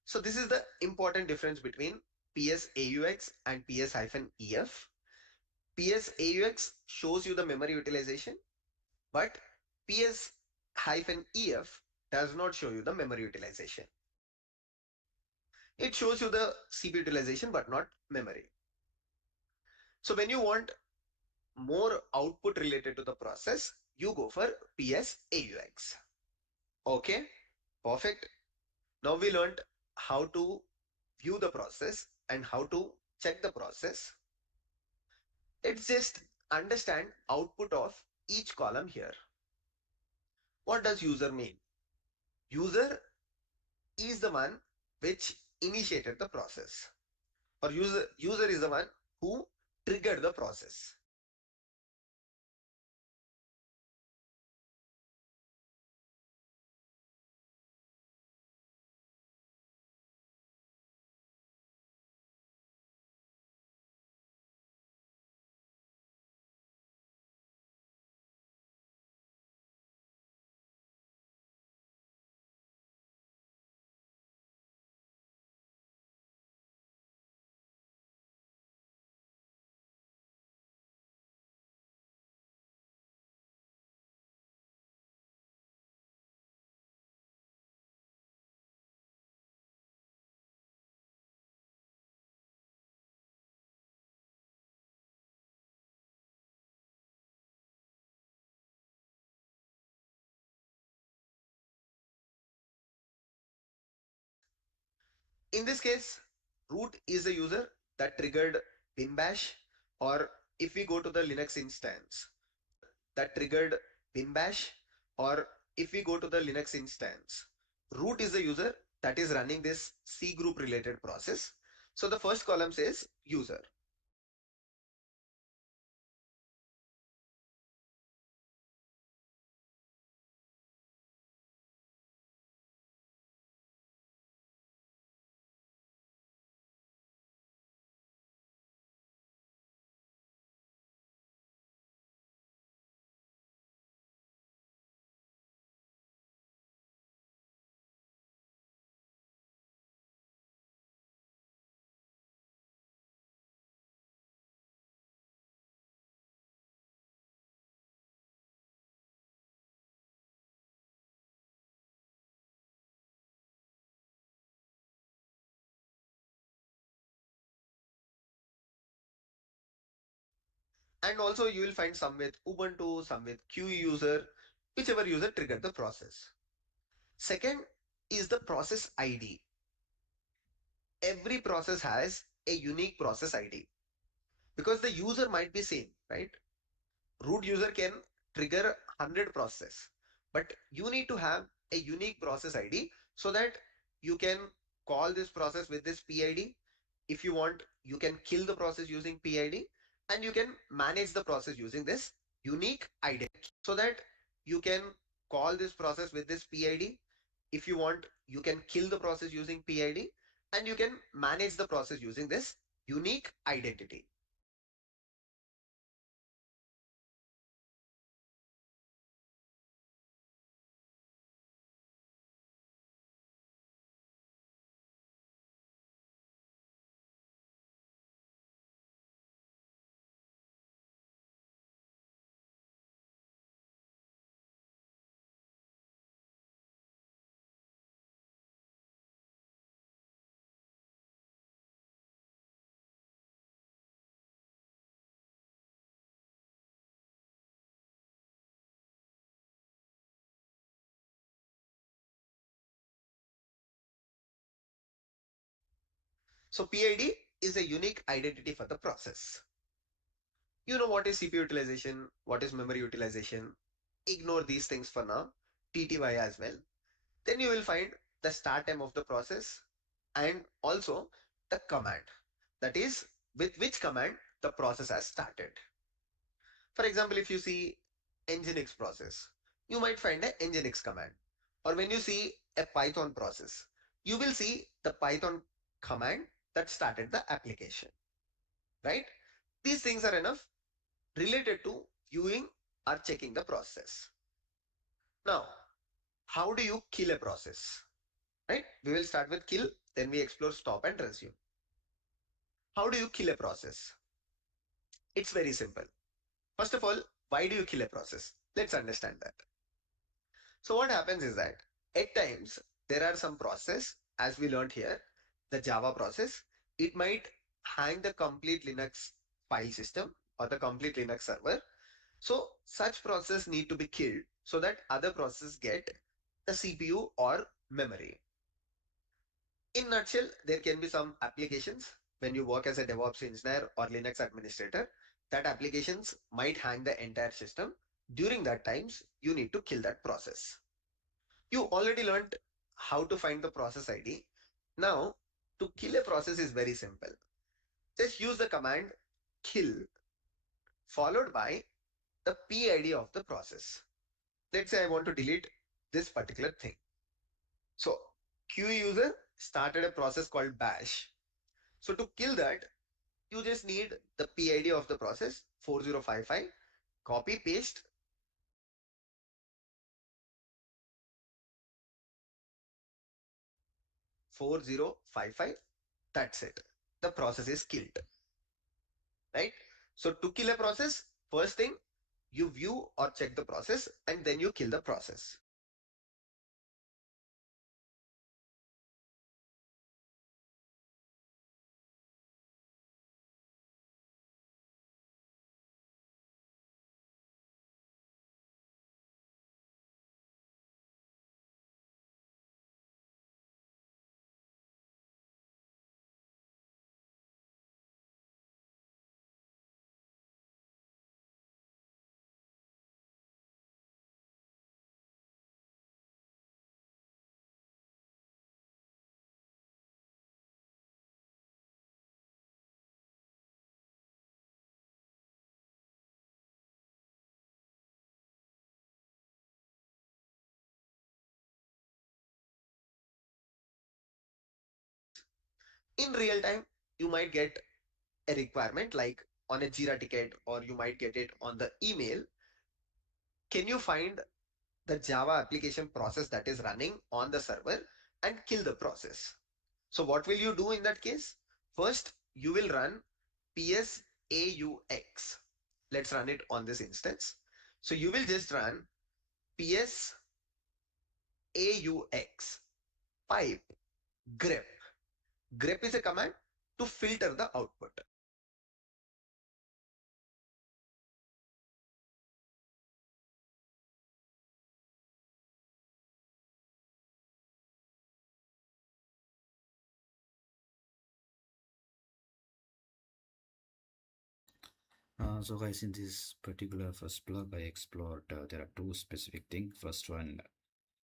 So this is the important difference between ps-aux and ps-ef. ps-aux shows you the memory utilization, but ps-ef does not show you the memory utilization. It shows you the CPU utilization, but not memory. So when you want more output related to the process, you go for ps-aux. Okay, perfect. Now we learned how to view the process and how to check the process. Let's just understand output of each column here. What does user mean? User is the one which initiated the process, or user is the one who triggered the process. In this case, root is the user that triggered bin bash, or if we go to the Linux instance, that triggered bin bash, or if we go to the Linux instance, root is the user that is running this C group related process. So the first column says user. And also you will find some with Ubuntu, some with QE user, whichever user triggered the process. Second is the process ID. Every process has a unique process ID because the user might be same, right? Root user can trigger 100 process, but you need to have a unique process ID so that you can call this process with this PID. If you want, you can kill the process using PID, and you can manage the process using this unique identity so that you can call this process with this PID. If you want, you can kill the process using PID, and you can manage the process using this unique identity. So PID is a unique identity for the process. You know what is CPU utilization, what is memory utilization. Ignore these things for now, TTY as well. Then you will find the start time of the process and also the command. That is, with which command the process has started. For example, if you see Nginx process, you might find a Nginx command. Or when you see a Python process, you will see the Python command that started the application, right? These things are enough related to viewing or checking the process. Now, how do you kill a process? Right? We will start with kill, then we explore stop and resume. How do you kill a process? It's very simple. First of all, why do you kill a process? Let's understand that. So what happens is that at times there are some process, as we learned here, the Java process, it might hang the complete Linux file system or the complete Linux server. So such process need to be killed so that other processes get the CPU or memory. In nutshell, there can be some applications when you work as a DevOps engineer or Linux administrator, that applications might hang the entire system. During that times, you need to kill that process. You already learned how to find the process ID. Now, to kill a process is very simple. Just use the command kill followed by the PID of the process. Let's say I want to delete this particular thing. So Q user started a process called bash. So to kill that, you just need the PID of the process 4055, copy paste 4055. That's it. The process is killed, right? So to kill a process, first thing you view or check the process and then you kill the process. In real time, you might get a requirement like on a Jira ticket, or you might get it on the email. Can you find the Java application process that is running on the server and kill the process? So what will you do in that case? First, you will run psaux. Let's run it on this instance. So you will just run psaux pipe grep. Grep is a command to filter the output. So guys, in this particular first block, I explored there are two specific things. First one,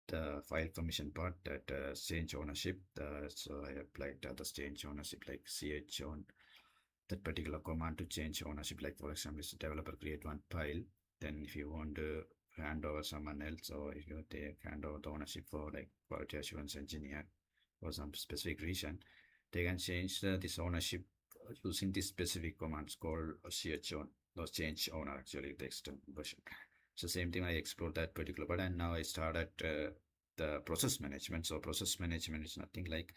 the file permission part, that change ownership. So I applied the change ownership like ch on that particular command to change ownership. Like for example, if the developer create one file, then if you want to hand over someone else, or if you take hand over the ownership for like quality assurance engineer for some specific reason, they can change this ownership using this specific commands called chown, or change owner, actually the external version. So same thing, I explored that particular part, and now I started the process management. So process management is nothing like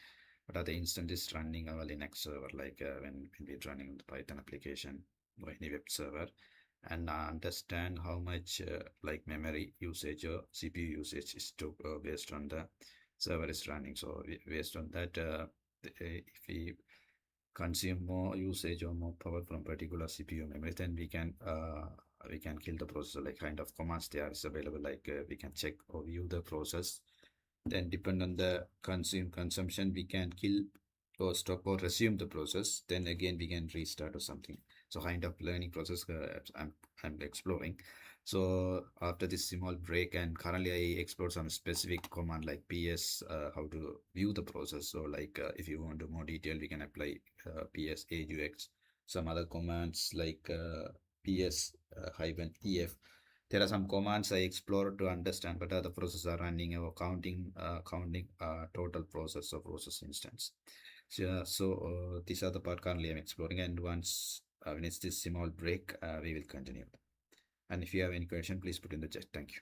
what are the instances running our Linux server, like when we're running the Python application or any web server, and understand how much like memory usage or CPU usage is to based on the server is running. So based on that, if we consume more usage or more power from particular CPU memory, then we can kill the processor. Like kind of commands there is available, like we can check or view the process, then depend on the consumption, we can kill or stop or resume the process, then again we can restart or something. So kind of learning process I'm exploring. So after this small break, and currently I explore some specific command like ps, how to view the process. So like if you want to more detail, we can apply ps aux. Some other commands like ps hyphen ef. There are some commands I explore to understand what are the processes are running, or counting total process or process instance. So these are the part currently I'm exploring, and once when it's this small break, we will continue. And if you have any question, please put in the chat. Thank you.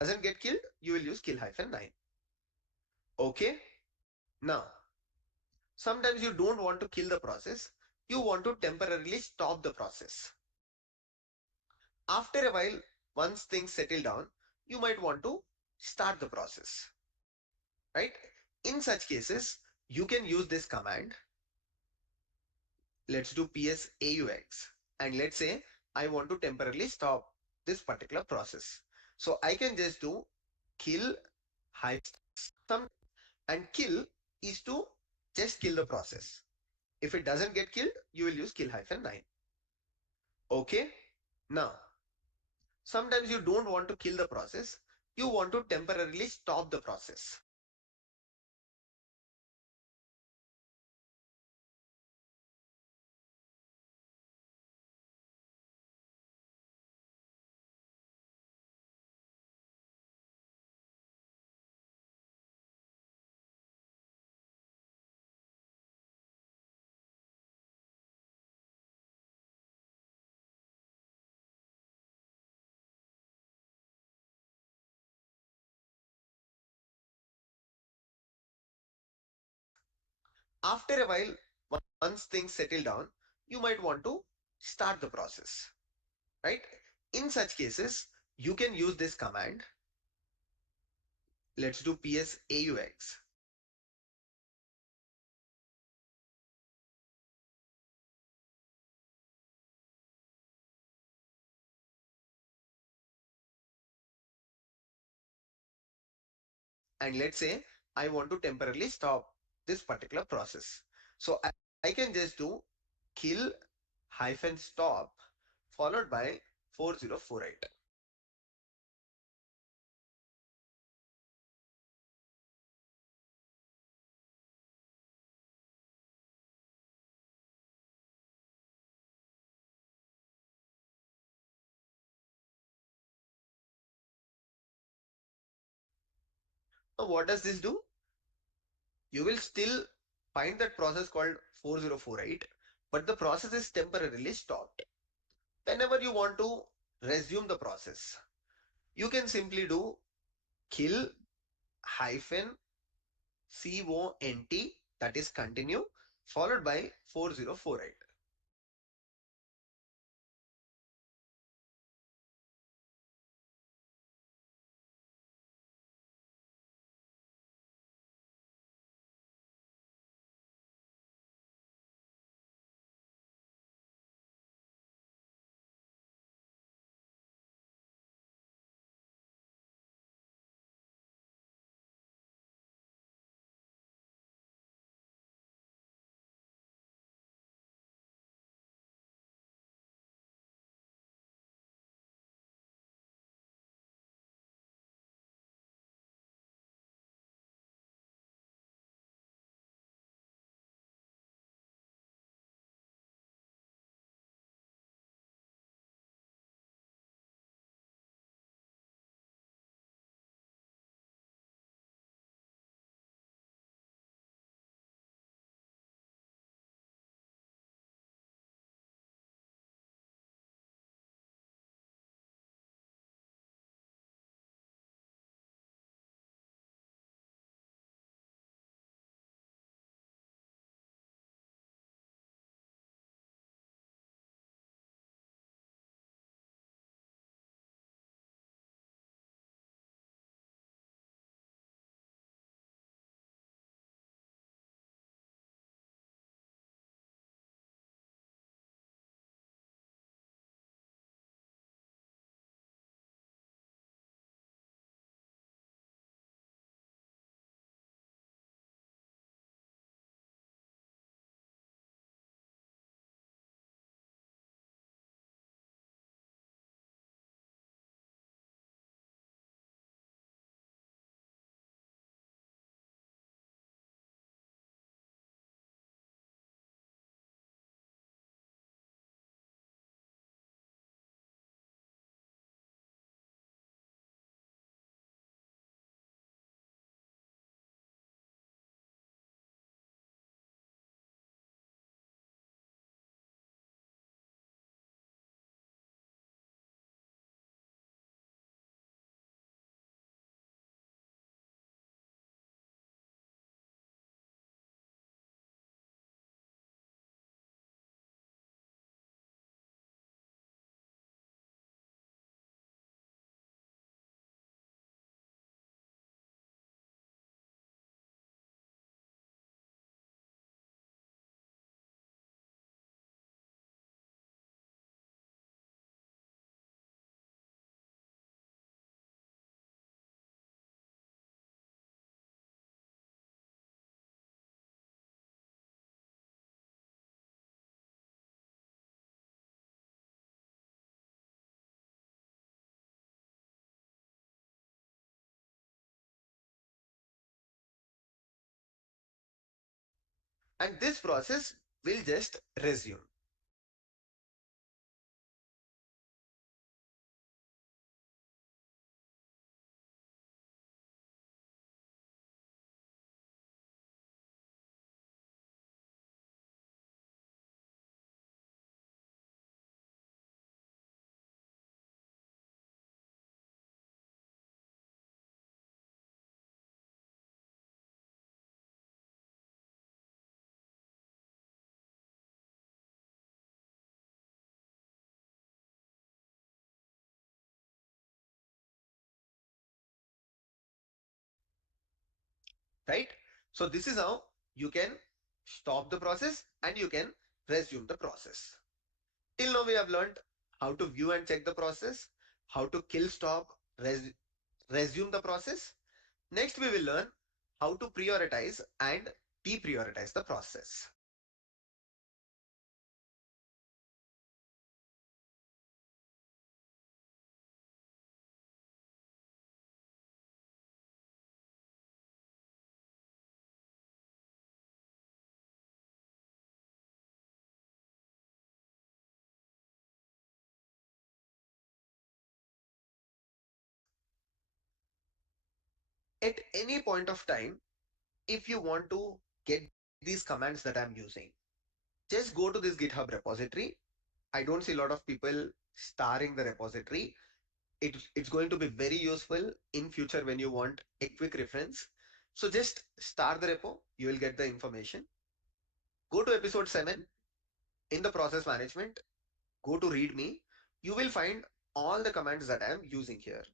doesn't get killed, you will use kill hyphen 9. Okay. Now, sometimes you don't want to kill the process. You want to temporarily stop the process. After a while, once things settle down, you might want to start the process, right? In such cases, you can use this command. Let's do ps aux, and let's say I want to temporarily stop this particular process. So I can just do kill hyphen, and kill is to just kill the process. If it doesn't get killed, you will use kill hyphen 9. Okay. Now, sometimes you don't want to kill the process. You want to temporarily stop the process. After a while, once things settle down, you might want to start the process, right? In such cases, you can use this command. Let's do ps aux, and let's say I want to temporarily stop this particular process. So I can just do kill hyphen stop followed by 4048. Now what does this do? You will still find that process called 4048, but the process is temporarily stopped. Whenever you want to resume the process, you can simply do kill hyphen cont, that is continue, followed by 4048. and this process will just resume. Right? So this is how you can stop the process and you can resume the process. Till now we have learned how to view and check the process, how to kill, stop, resume the process. Next we will learn how to prioritize and deprioritize the process. At any point of time, if you want to get these commands that I'm using, just go to this GitHub repository. I don't see a lot of people starring the repository. It's going to be very useful in future when you want a quick reference. So just star the repo, you will get the information. Go to episode 7 in the process management, go to readme, you will find all the commands that I am using here.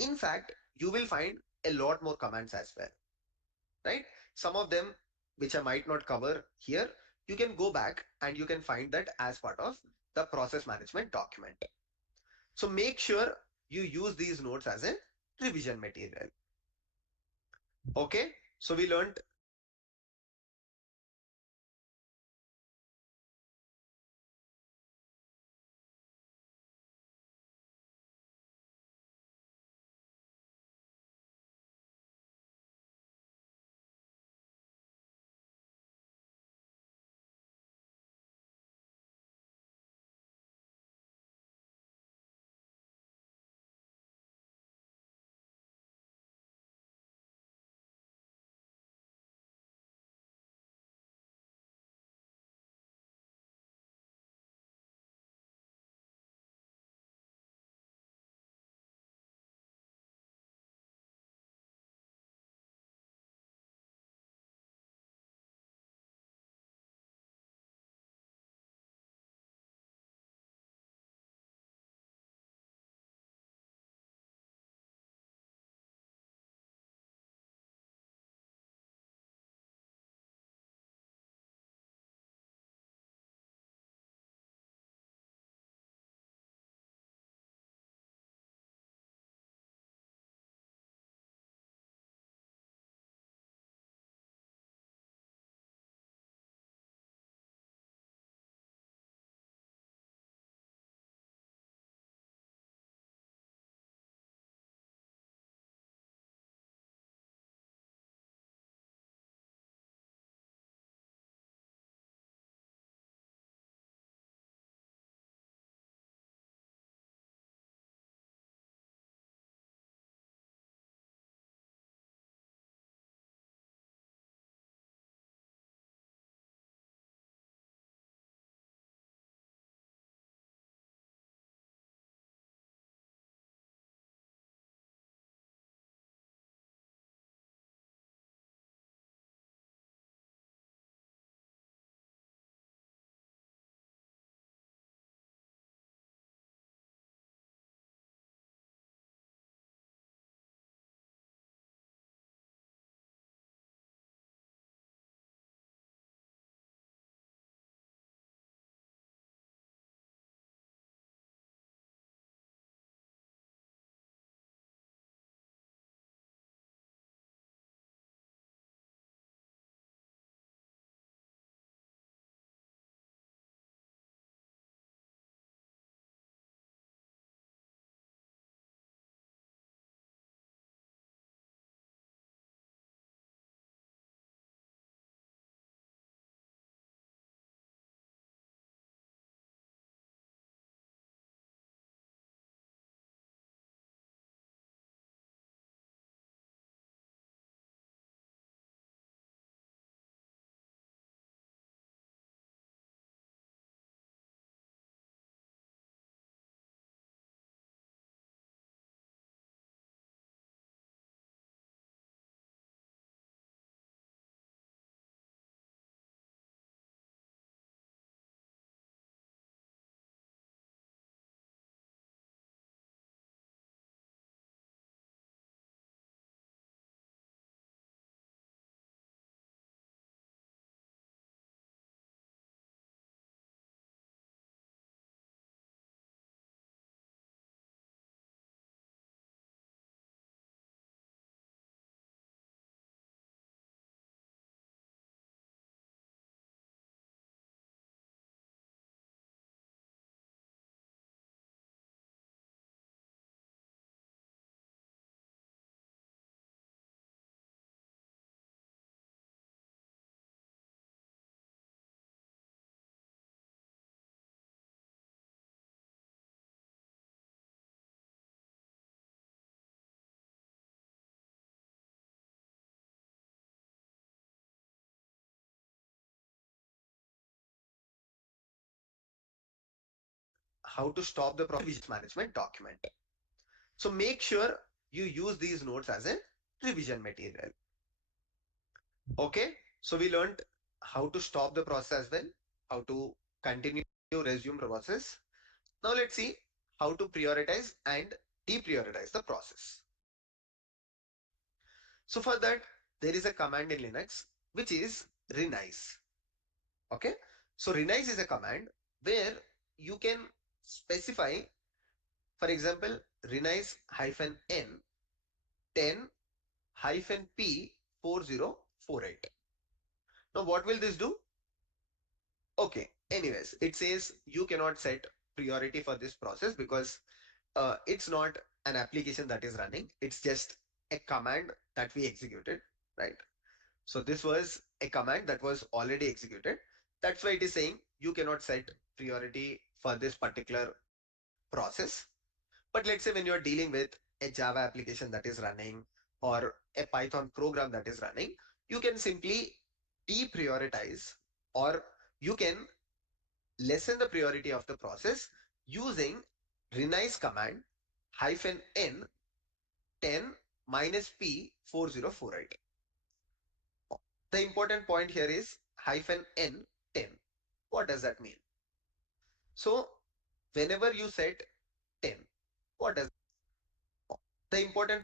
In fact, you will find a lot more commands as well, right? Some of them which I might not cover here, you can go back and you can find that as part of the process management document. So make sure you use these notes as a revision material. Okay, so we learned how to stop the revision management document. So make sure you use these notes as a revision material. Okay, so we learned how to stop the process as well, how to continue resume the process. Now let's see how to prioritize and deprioritize the process. So for that, there is a command in Linux which is renize. Okay, so renize is a command where you can specify, for example, renize hyphen n 10 hyphen p 4048. Now what will this do? Okay, anyways, it says you cannot set priority for this process because it's not an application that is running. It's just a command that we executed, right? So this was a command that was already executed. That's why it is saying you cannot set priority for this particular process. But let's say when you're dealing with a Java application that is running or a Python program that is running, you can simply deprioritize, or you can lessen the priority of the process using renize command hyphen n 10 minus p 4048. The important point here is hyphen n 10. What does that mean? So whenever you set 10, what does the important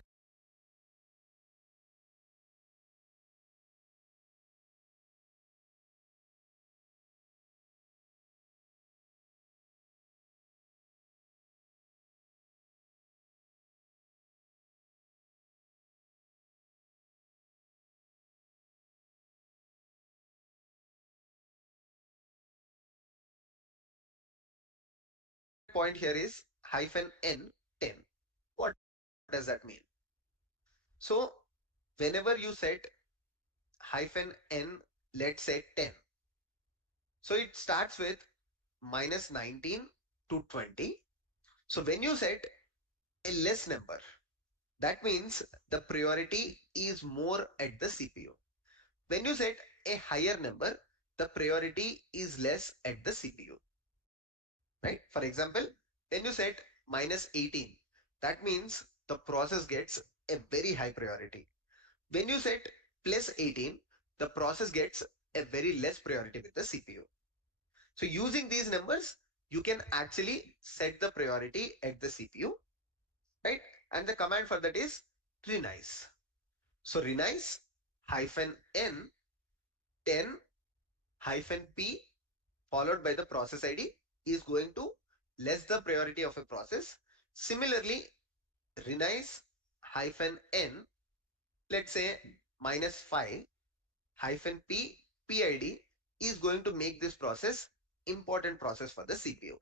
point here is hyphen n 10. What does that mean? So whenever you set hyphen n, let's say 10. So it starts with minus 19 to 20. So when you set a less number, that means the priority is more at the CPU. When you set a higher number, the priority is less at the CPU, right? For example, when you set minus 18, that means the process gets a very high priority. When you set plus 18, the process gets a very less priority with the CPU. So using these numbers, you can actually set the priority at the CPU, right? And the command for that is renize. So renize hyphen n 10 hyphen p followed by the process ID is going to less the priority of a process. Similarly, renize hyphen n, let's say minus 5 hyphen p PID is going to make this process important process for the CPU.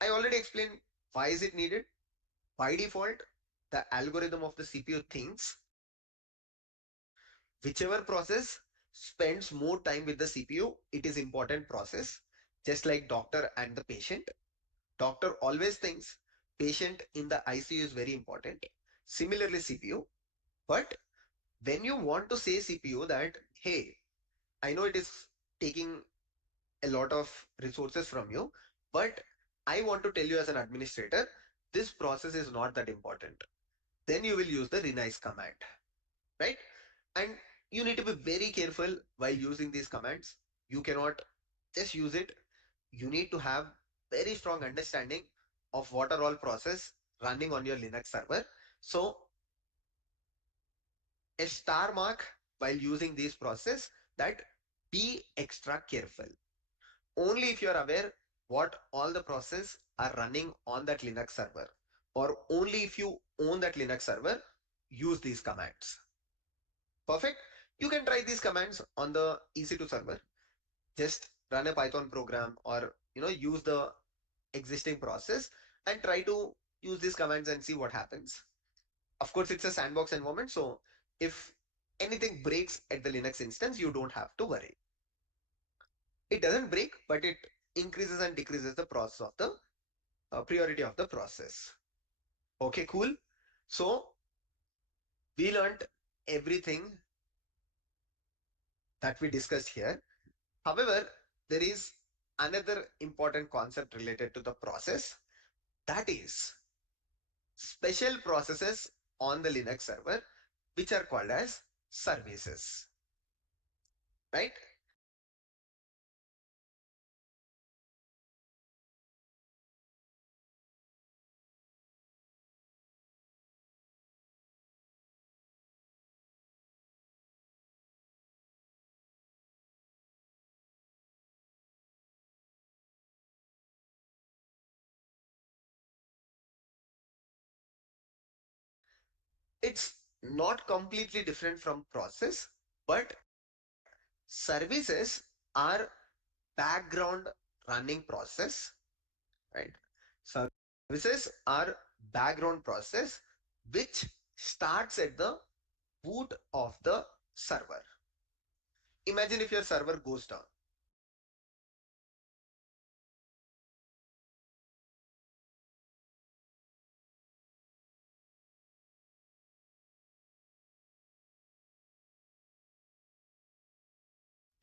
I already explained why is it needed. By default, the algorithm of the CPU thinks whichever process spends more time with the CPU, it is important process. Just like doctor and the patient. Doctor always thinks patient in the ICU is very important. Similarly, CPU. But when you want to say CPU that, hey, I know it is taking a lot of resources from you, but I want to tell you as an administrator, this process is not that important. Then you will use the renize command, right? And you need to be very careful while using these commands. You cannot just use it. You need to have very strong understanding of what are all process running on your Linux server. So a star mark while using these process, that be extra careful. Only if you are aware what all the process are running on that Linux server, or only if you own that Linux server, use these commands. Perfect. You can try these commands on the EC2 server. Just run a Python program, or use the existing process and try to use these commands and see what happens. Of course, it's a sandbox environment, so if anything breaks at the Linux instance, you don't have to worry. It doesn't break, but it increases and decreases the process of the priority of the process. Okay, cool. So we learned everything that we discussed here. However, there is another important concept related to the process, that is special processes on the Linux server, which are called as services, right? It's not completely different from process, but services are background running process, right? Services are background process which starts at the boot of the server. Imagine if your server goes down.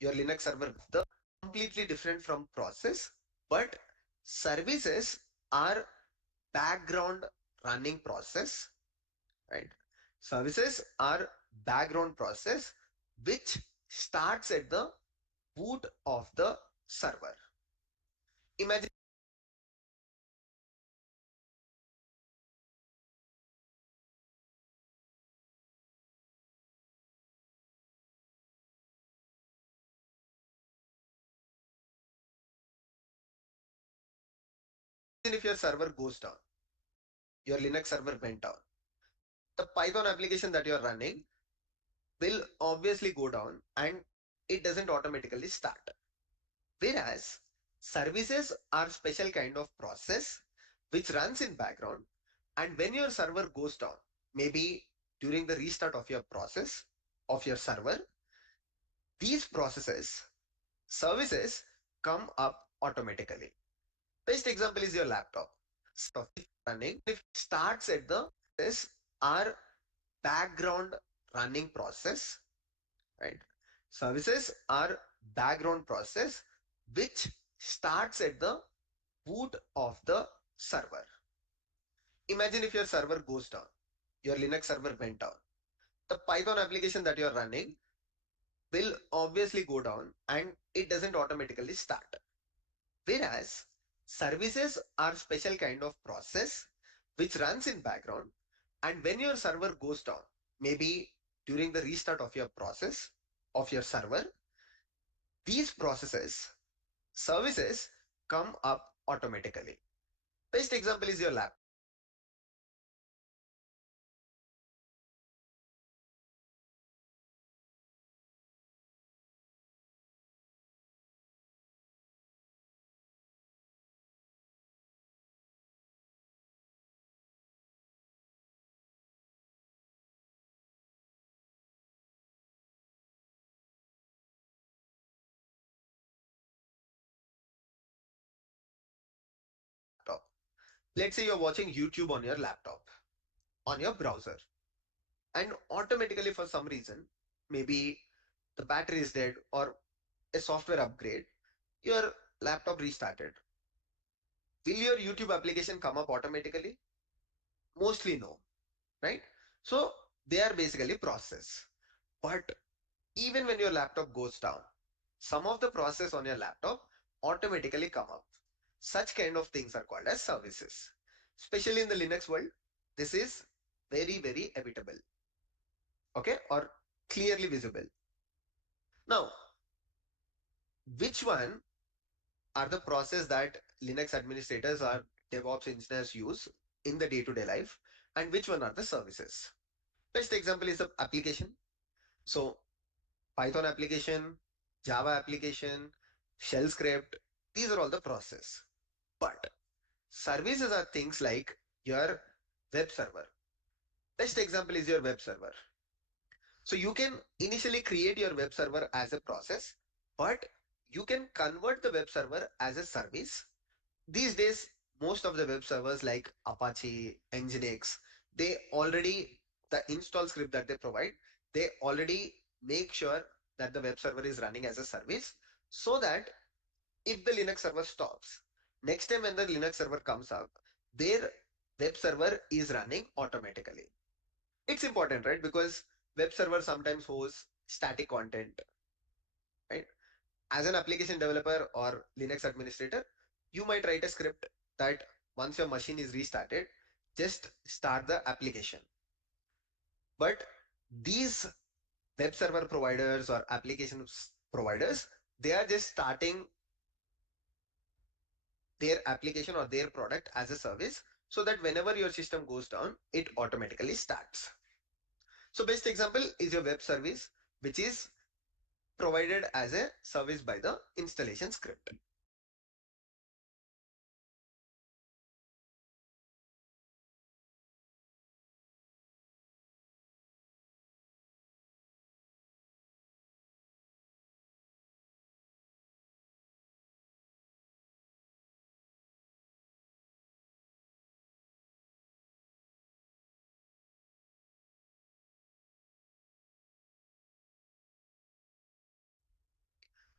Your Linux server, the completely different from process, but services are background running process, right? Services are background process which starts at the boot of the server. Imagine if your server goes down, your Linux server went down. The Python application that you're running will obviously go down and it doesn't automatically start. Whereas services are special kind of process which runs in background, and when your server goes down, maybe during the restart of your process of your server, these processes, services come up automatically. Best example is your laptop. So if running, if it starts at the this are background running process, right? Services are background process which starts at the boot of the server. Imagine if your server goes down, your Linux server went down. The Python application that you're running will obviously go down and it doesn't automatically start. Whereas services are special kind of process which runs in background, and when your server goes down, maybe during the restart of your process of your server, these processes, services come up automatically. Best example is your laptop. Let's say you're watching YouTube on your laptop, on your browser, and automatically for some reason, maybe the battery is dead or a software upgrade, your laptop restarted. Will your YouTube application come up automatically? Mostly no, right? So they are basically process. But even when your laptop goes down, some of the process on your laptop automatically come up. Such kind of things are called as services. Especially in the Linux world, this is very, very evitable. Okay, or clearly visible. Now, which one are the process that Linux administrators or DevOps engineers use in the day-to-day life, and which one are the services? Best example is the application. So Python application, Java application, shell script, these are all the process. But services are things like your web server. Best example is your web server. So you can initially create your web server as a process, but you can convert the web server as a service. These days, most of the web servers like Apache, Nginx, they already, the install script that they provide, they already make sure that the web server is running as a service, so that if the Linux server stops, next time when the Linux server comes up, their web server is running automatically. It's important, right? Because web server sometimes hosts static content, right? As an application developer or Linux administrator, you might write a script that once your machine is restarted, just start the application. But these web server providers or application providers, they are just starting their application or their product as a service, so that whenever your system goes down, it automatically starts. So best example is your web service, which is provided as a service by the installation script.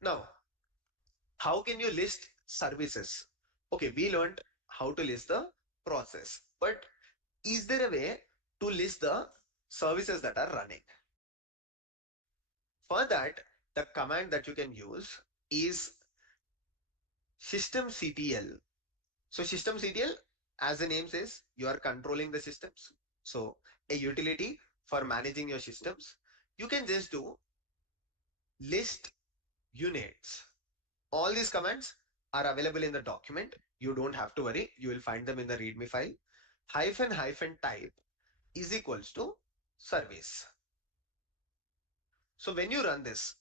Now, how can you list services? Okay, we learned how to list the process, but is there a way to list the services that are running? For that, the command that you can use is systemctl. So systemctl, as the name says, you are controlling the systems. So a utility for managing your systems. You can just do list units. All these commands are available in the document. You don't have to worry. You will find them in the README file. Hyphen hyphen type is equals to service. So when you run this,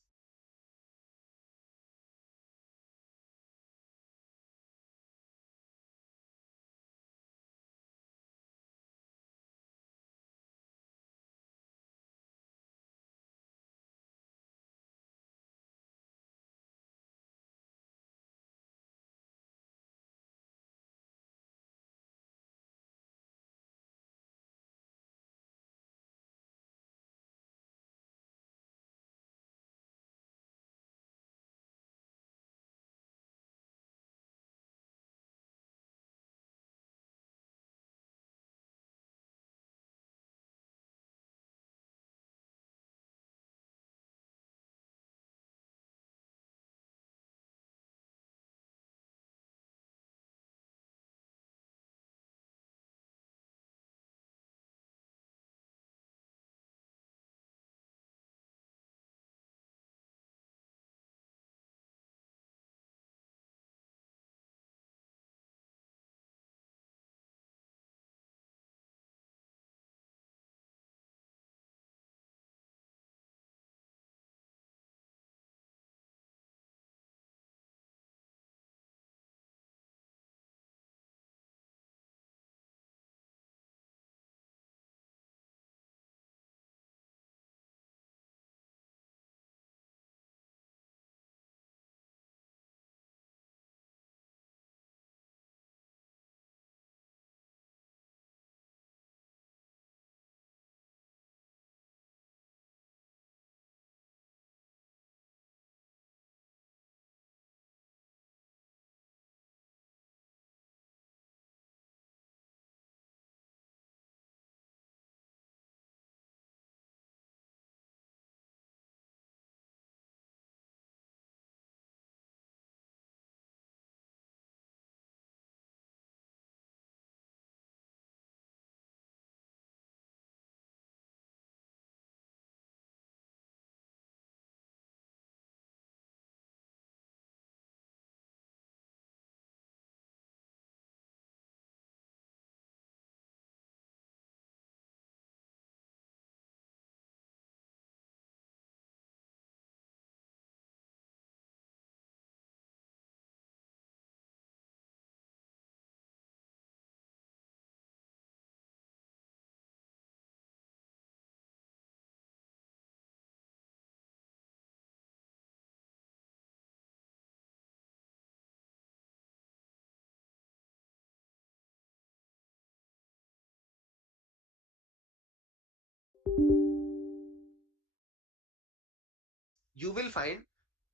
you will find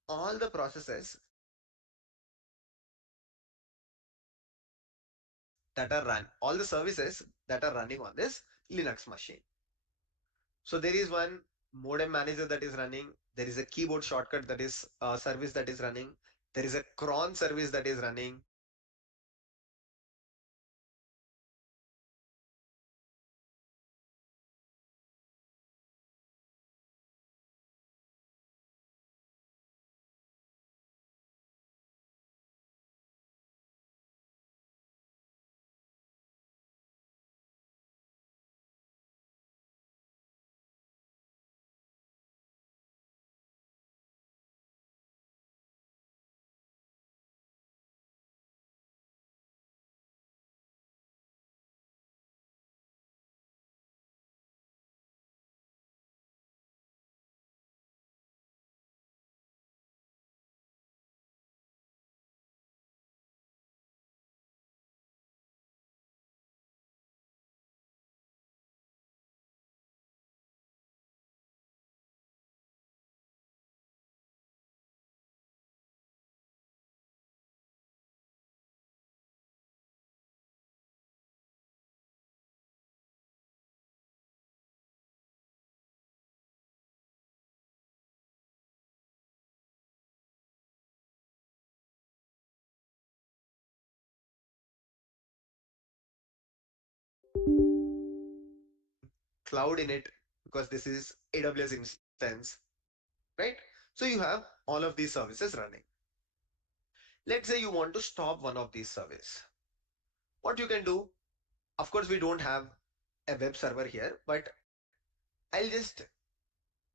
all the processes that are run, all the services that are running on this Linux machine. So there is one modem manager that is running. There is a keyboard shortcut that is service that is running. There is a cron service that is running. Cloud in it because this is AWS instance, right? So you have all of these services running. Let's say you want to stop one of these service. What you can do, of course, we don't have a web server here, but I'll just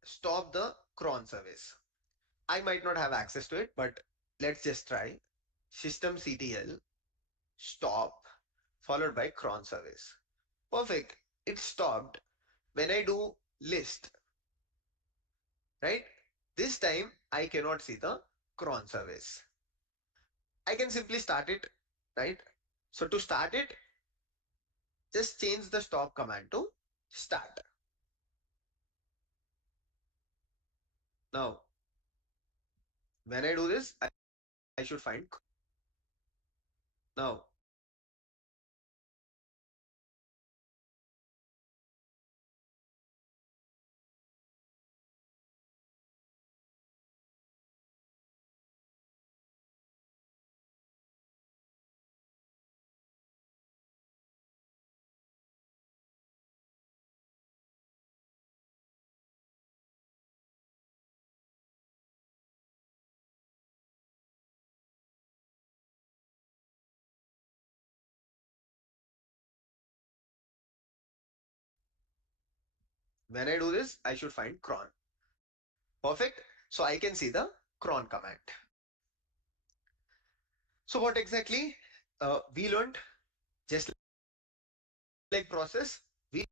stop the cron service. I might not have access to it, but let's just try systemctl stop followed by cron service. Perfect. It stopped. When I do list, right? This time I cannot see the cron service. I can simply start it, right? So to start it, just change the stop command to start. Now, when I do this, I should find. Now, when I do this, I should find cron. Perfect. So I can see the cron command. So what exactly we learned, just like process, we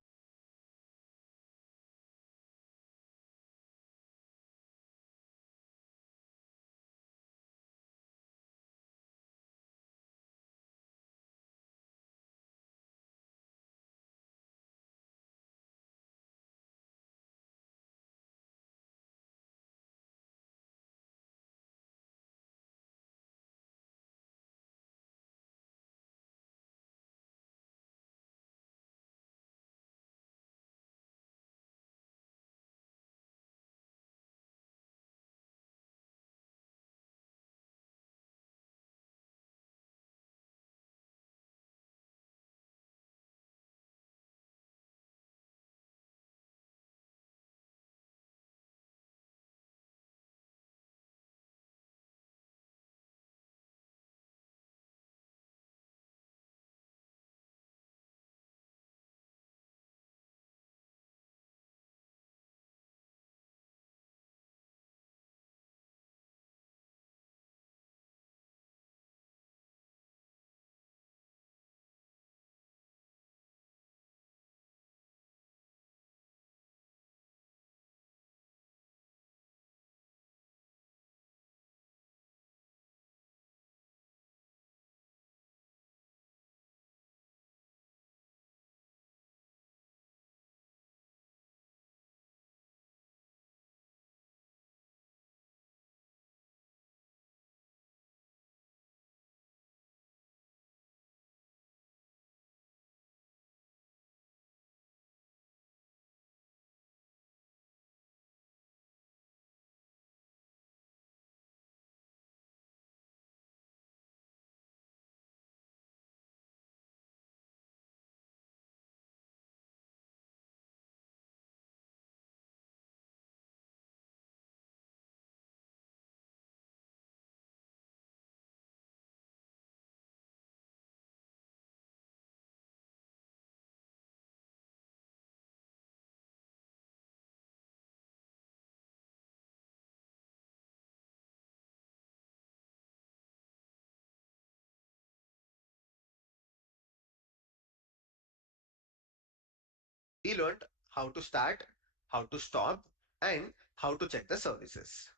we learned how to start, how to stop, and how to check the services.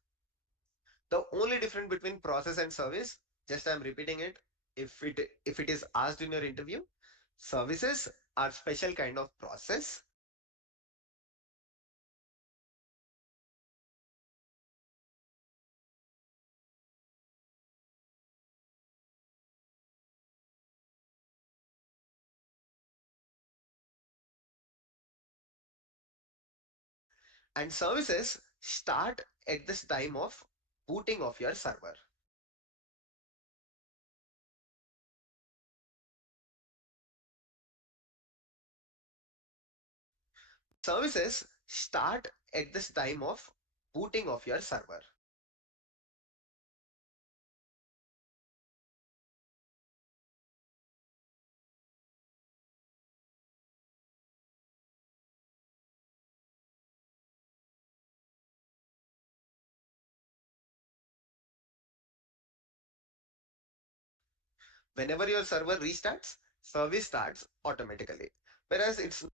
The only difference between process and service, just I'm repeating it, if it is asked in your interview, services are special kind of process. And services start at this time of booting of your server. Services start at this time of booting of your server. Whenever your server restarts, service starts automatically. Whereas it's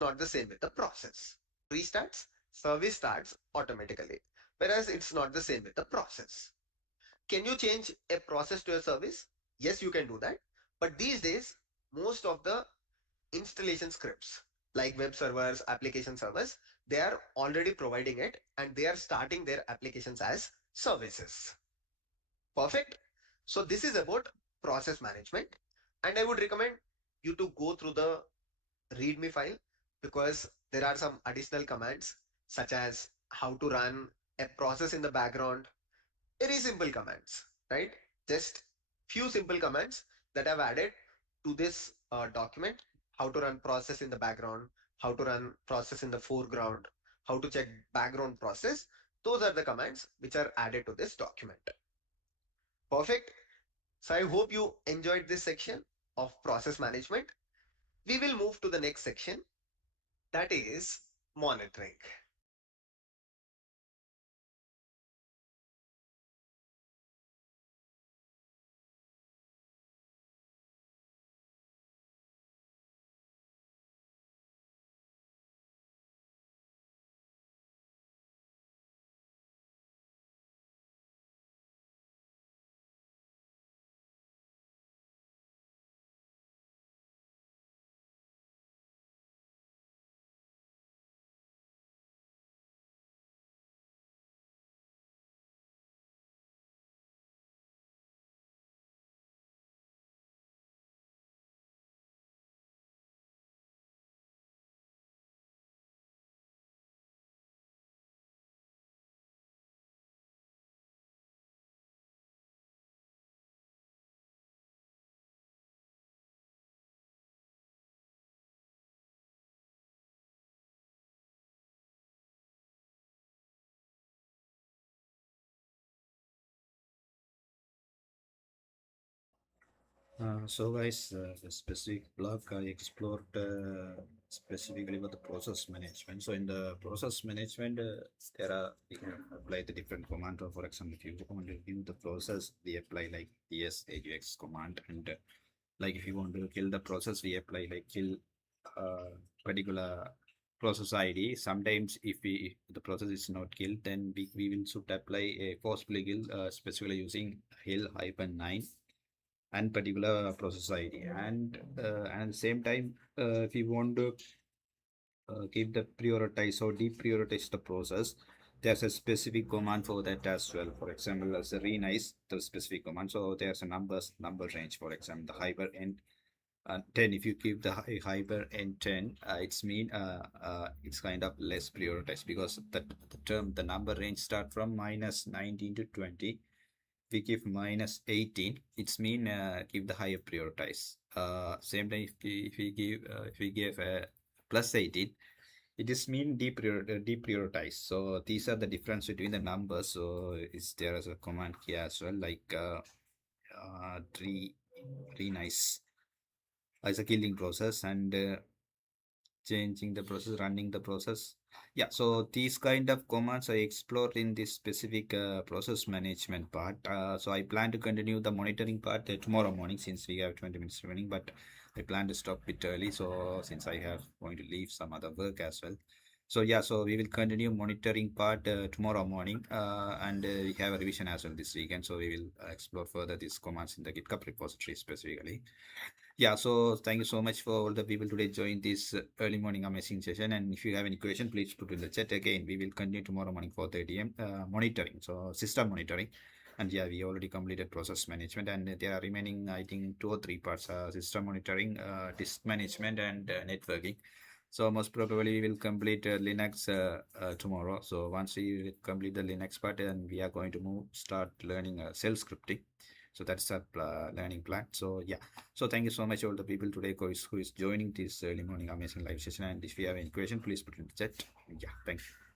not the same with the process. Restarts, service starts automatically. Whereas it's not the same with the process. Can you change a process to a service? Yes, you can do that. But these days, most of the installation scripts like web servers, application servers, they are already providing it and they are starting their applications as services. Perfect. So this is about process management. And I would recommend you to go through the readme file because there are some additional commands such as how to run a process in the background. Very simple commands, right? Just few simple commands that I've added to this document. How to run process in the background, how to run process in the foreground, how to check background process. Those are the commands which are added to this document. Perfect. So I hope you enjoyed this section of process management. We will move to the next section, that is monitoring. So guys, the specific block I explored specifically with the process management. So in the process management, there are we can apply the different command. For example, if you want to view the process, we apply like ps command, and like if you want to kill the process, we apply like kill particular process ID. Sometimes if the process is not killed, then we will should apply a forcefully kill specifically using hill hyphen 9 and particular process ID. And at the same time, if you want to keep the prioritize or deprioritize the process, there's a specific command for that as well. For example, as a renice the specific command. So there's a number range. For example, the hyper end 10. If you keep the hyper end 10, it's kind of less prioritized because the number range start from minus 19 to 20. We give minus 18, it's mean give the higher prioritize. Same time if we give if we give plus 18, It is mean deprioritize. So these are the difference between the numbers. So is there as a command here as well, like re nice as a killing process and changing the process, running the process. Yeah, so these kind of commands I explored in this specific process management part. So I plan to continue the monitoring part tomorrow morning since we have 20 minutes remaining, but I plan to stop it early. So since I have going to leave some other work as well. So yeah, so we will continue monitoring part tomorrow morning, and we have a revision as well this weekend. So we will explore further these commands in the GitHub repository specifically. Yeah, so thank you so much for all the people today join this early morning amazing session. And if you have any question, please put in the chat again. We will continue tomorrow morning 4:30 a.m. Monitoring, so system monitoring. And yeah, we already completed process management, and there are remaining, I think, 2 or 3 parts: system monitoring, disk management, and networking. So most probably we will complete Linux tomorrow. So once we complete the Linux part, and we are going to start learning shell scripting. So that's our learning plan. So yeah. So thank you so much all the people today who is joining this early morning amazing live session. And if you have any question, please put in the chat. Yeah, thank you.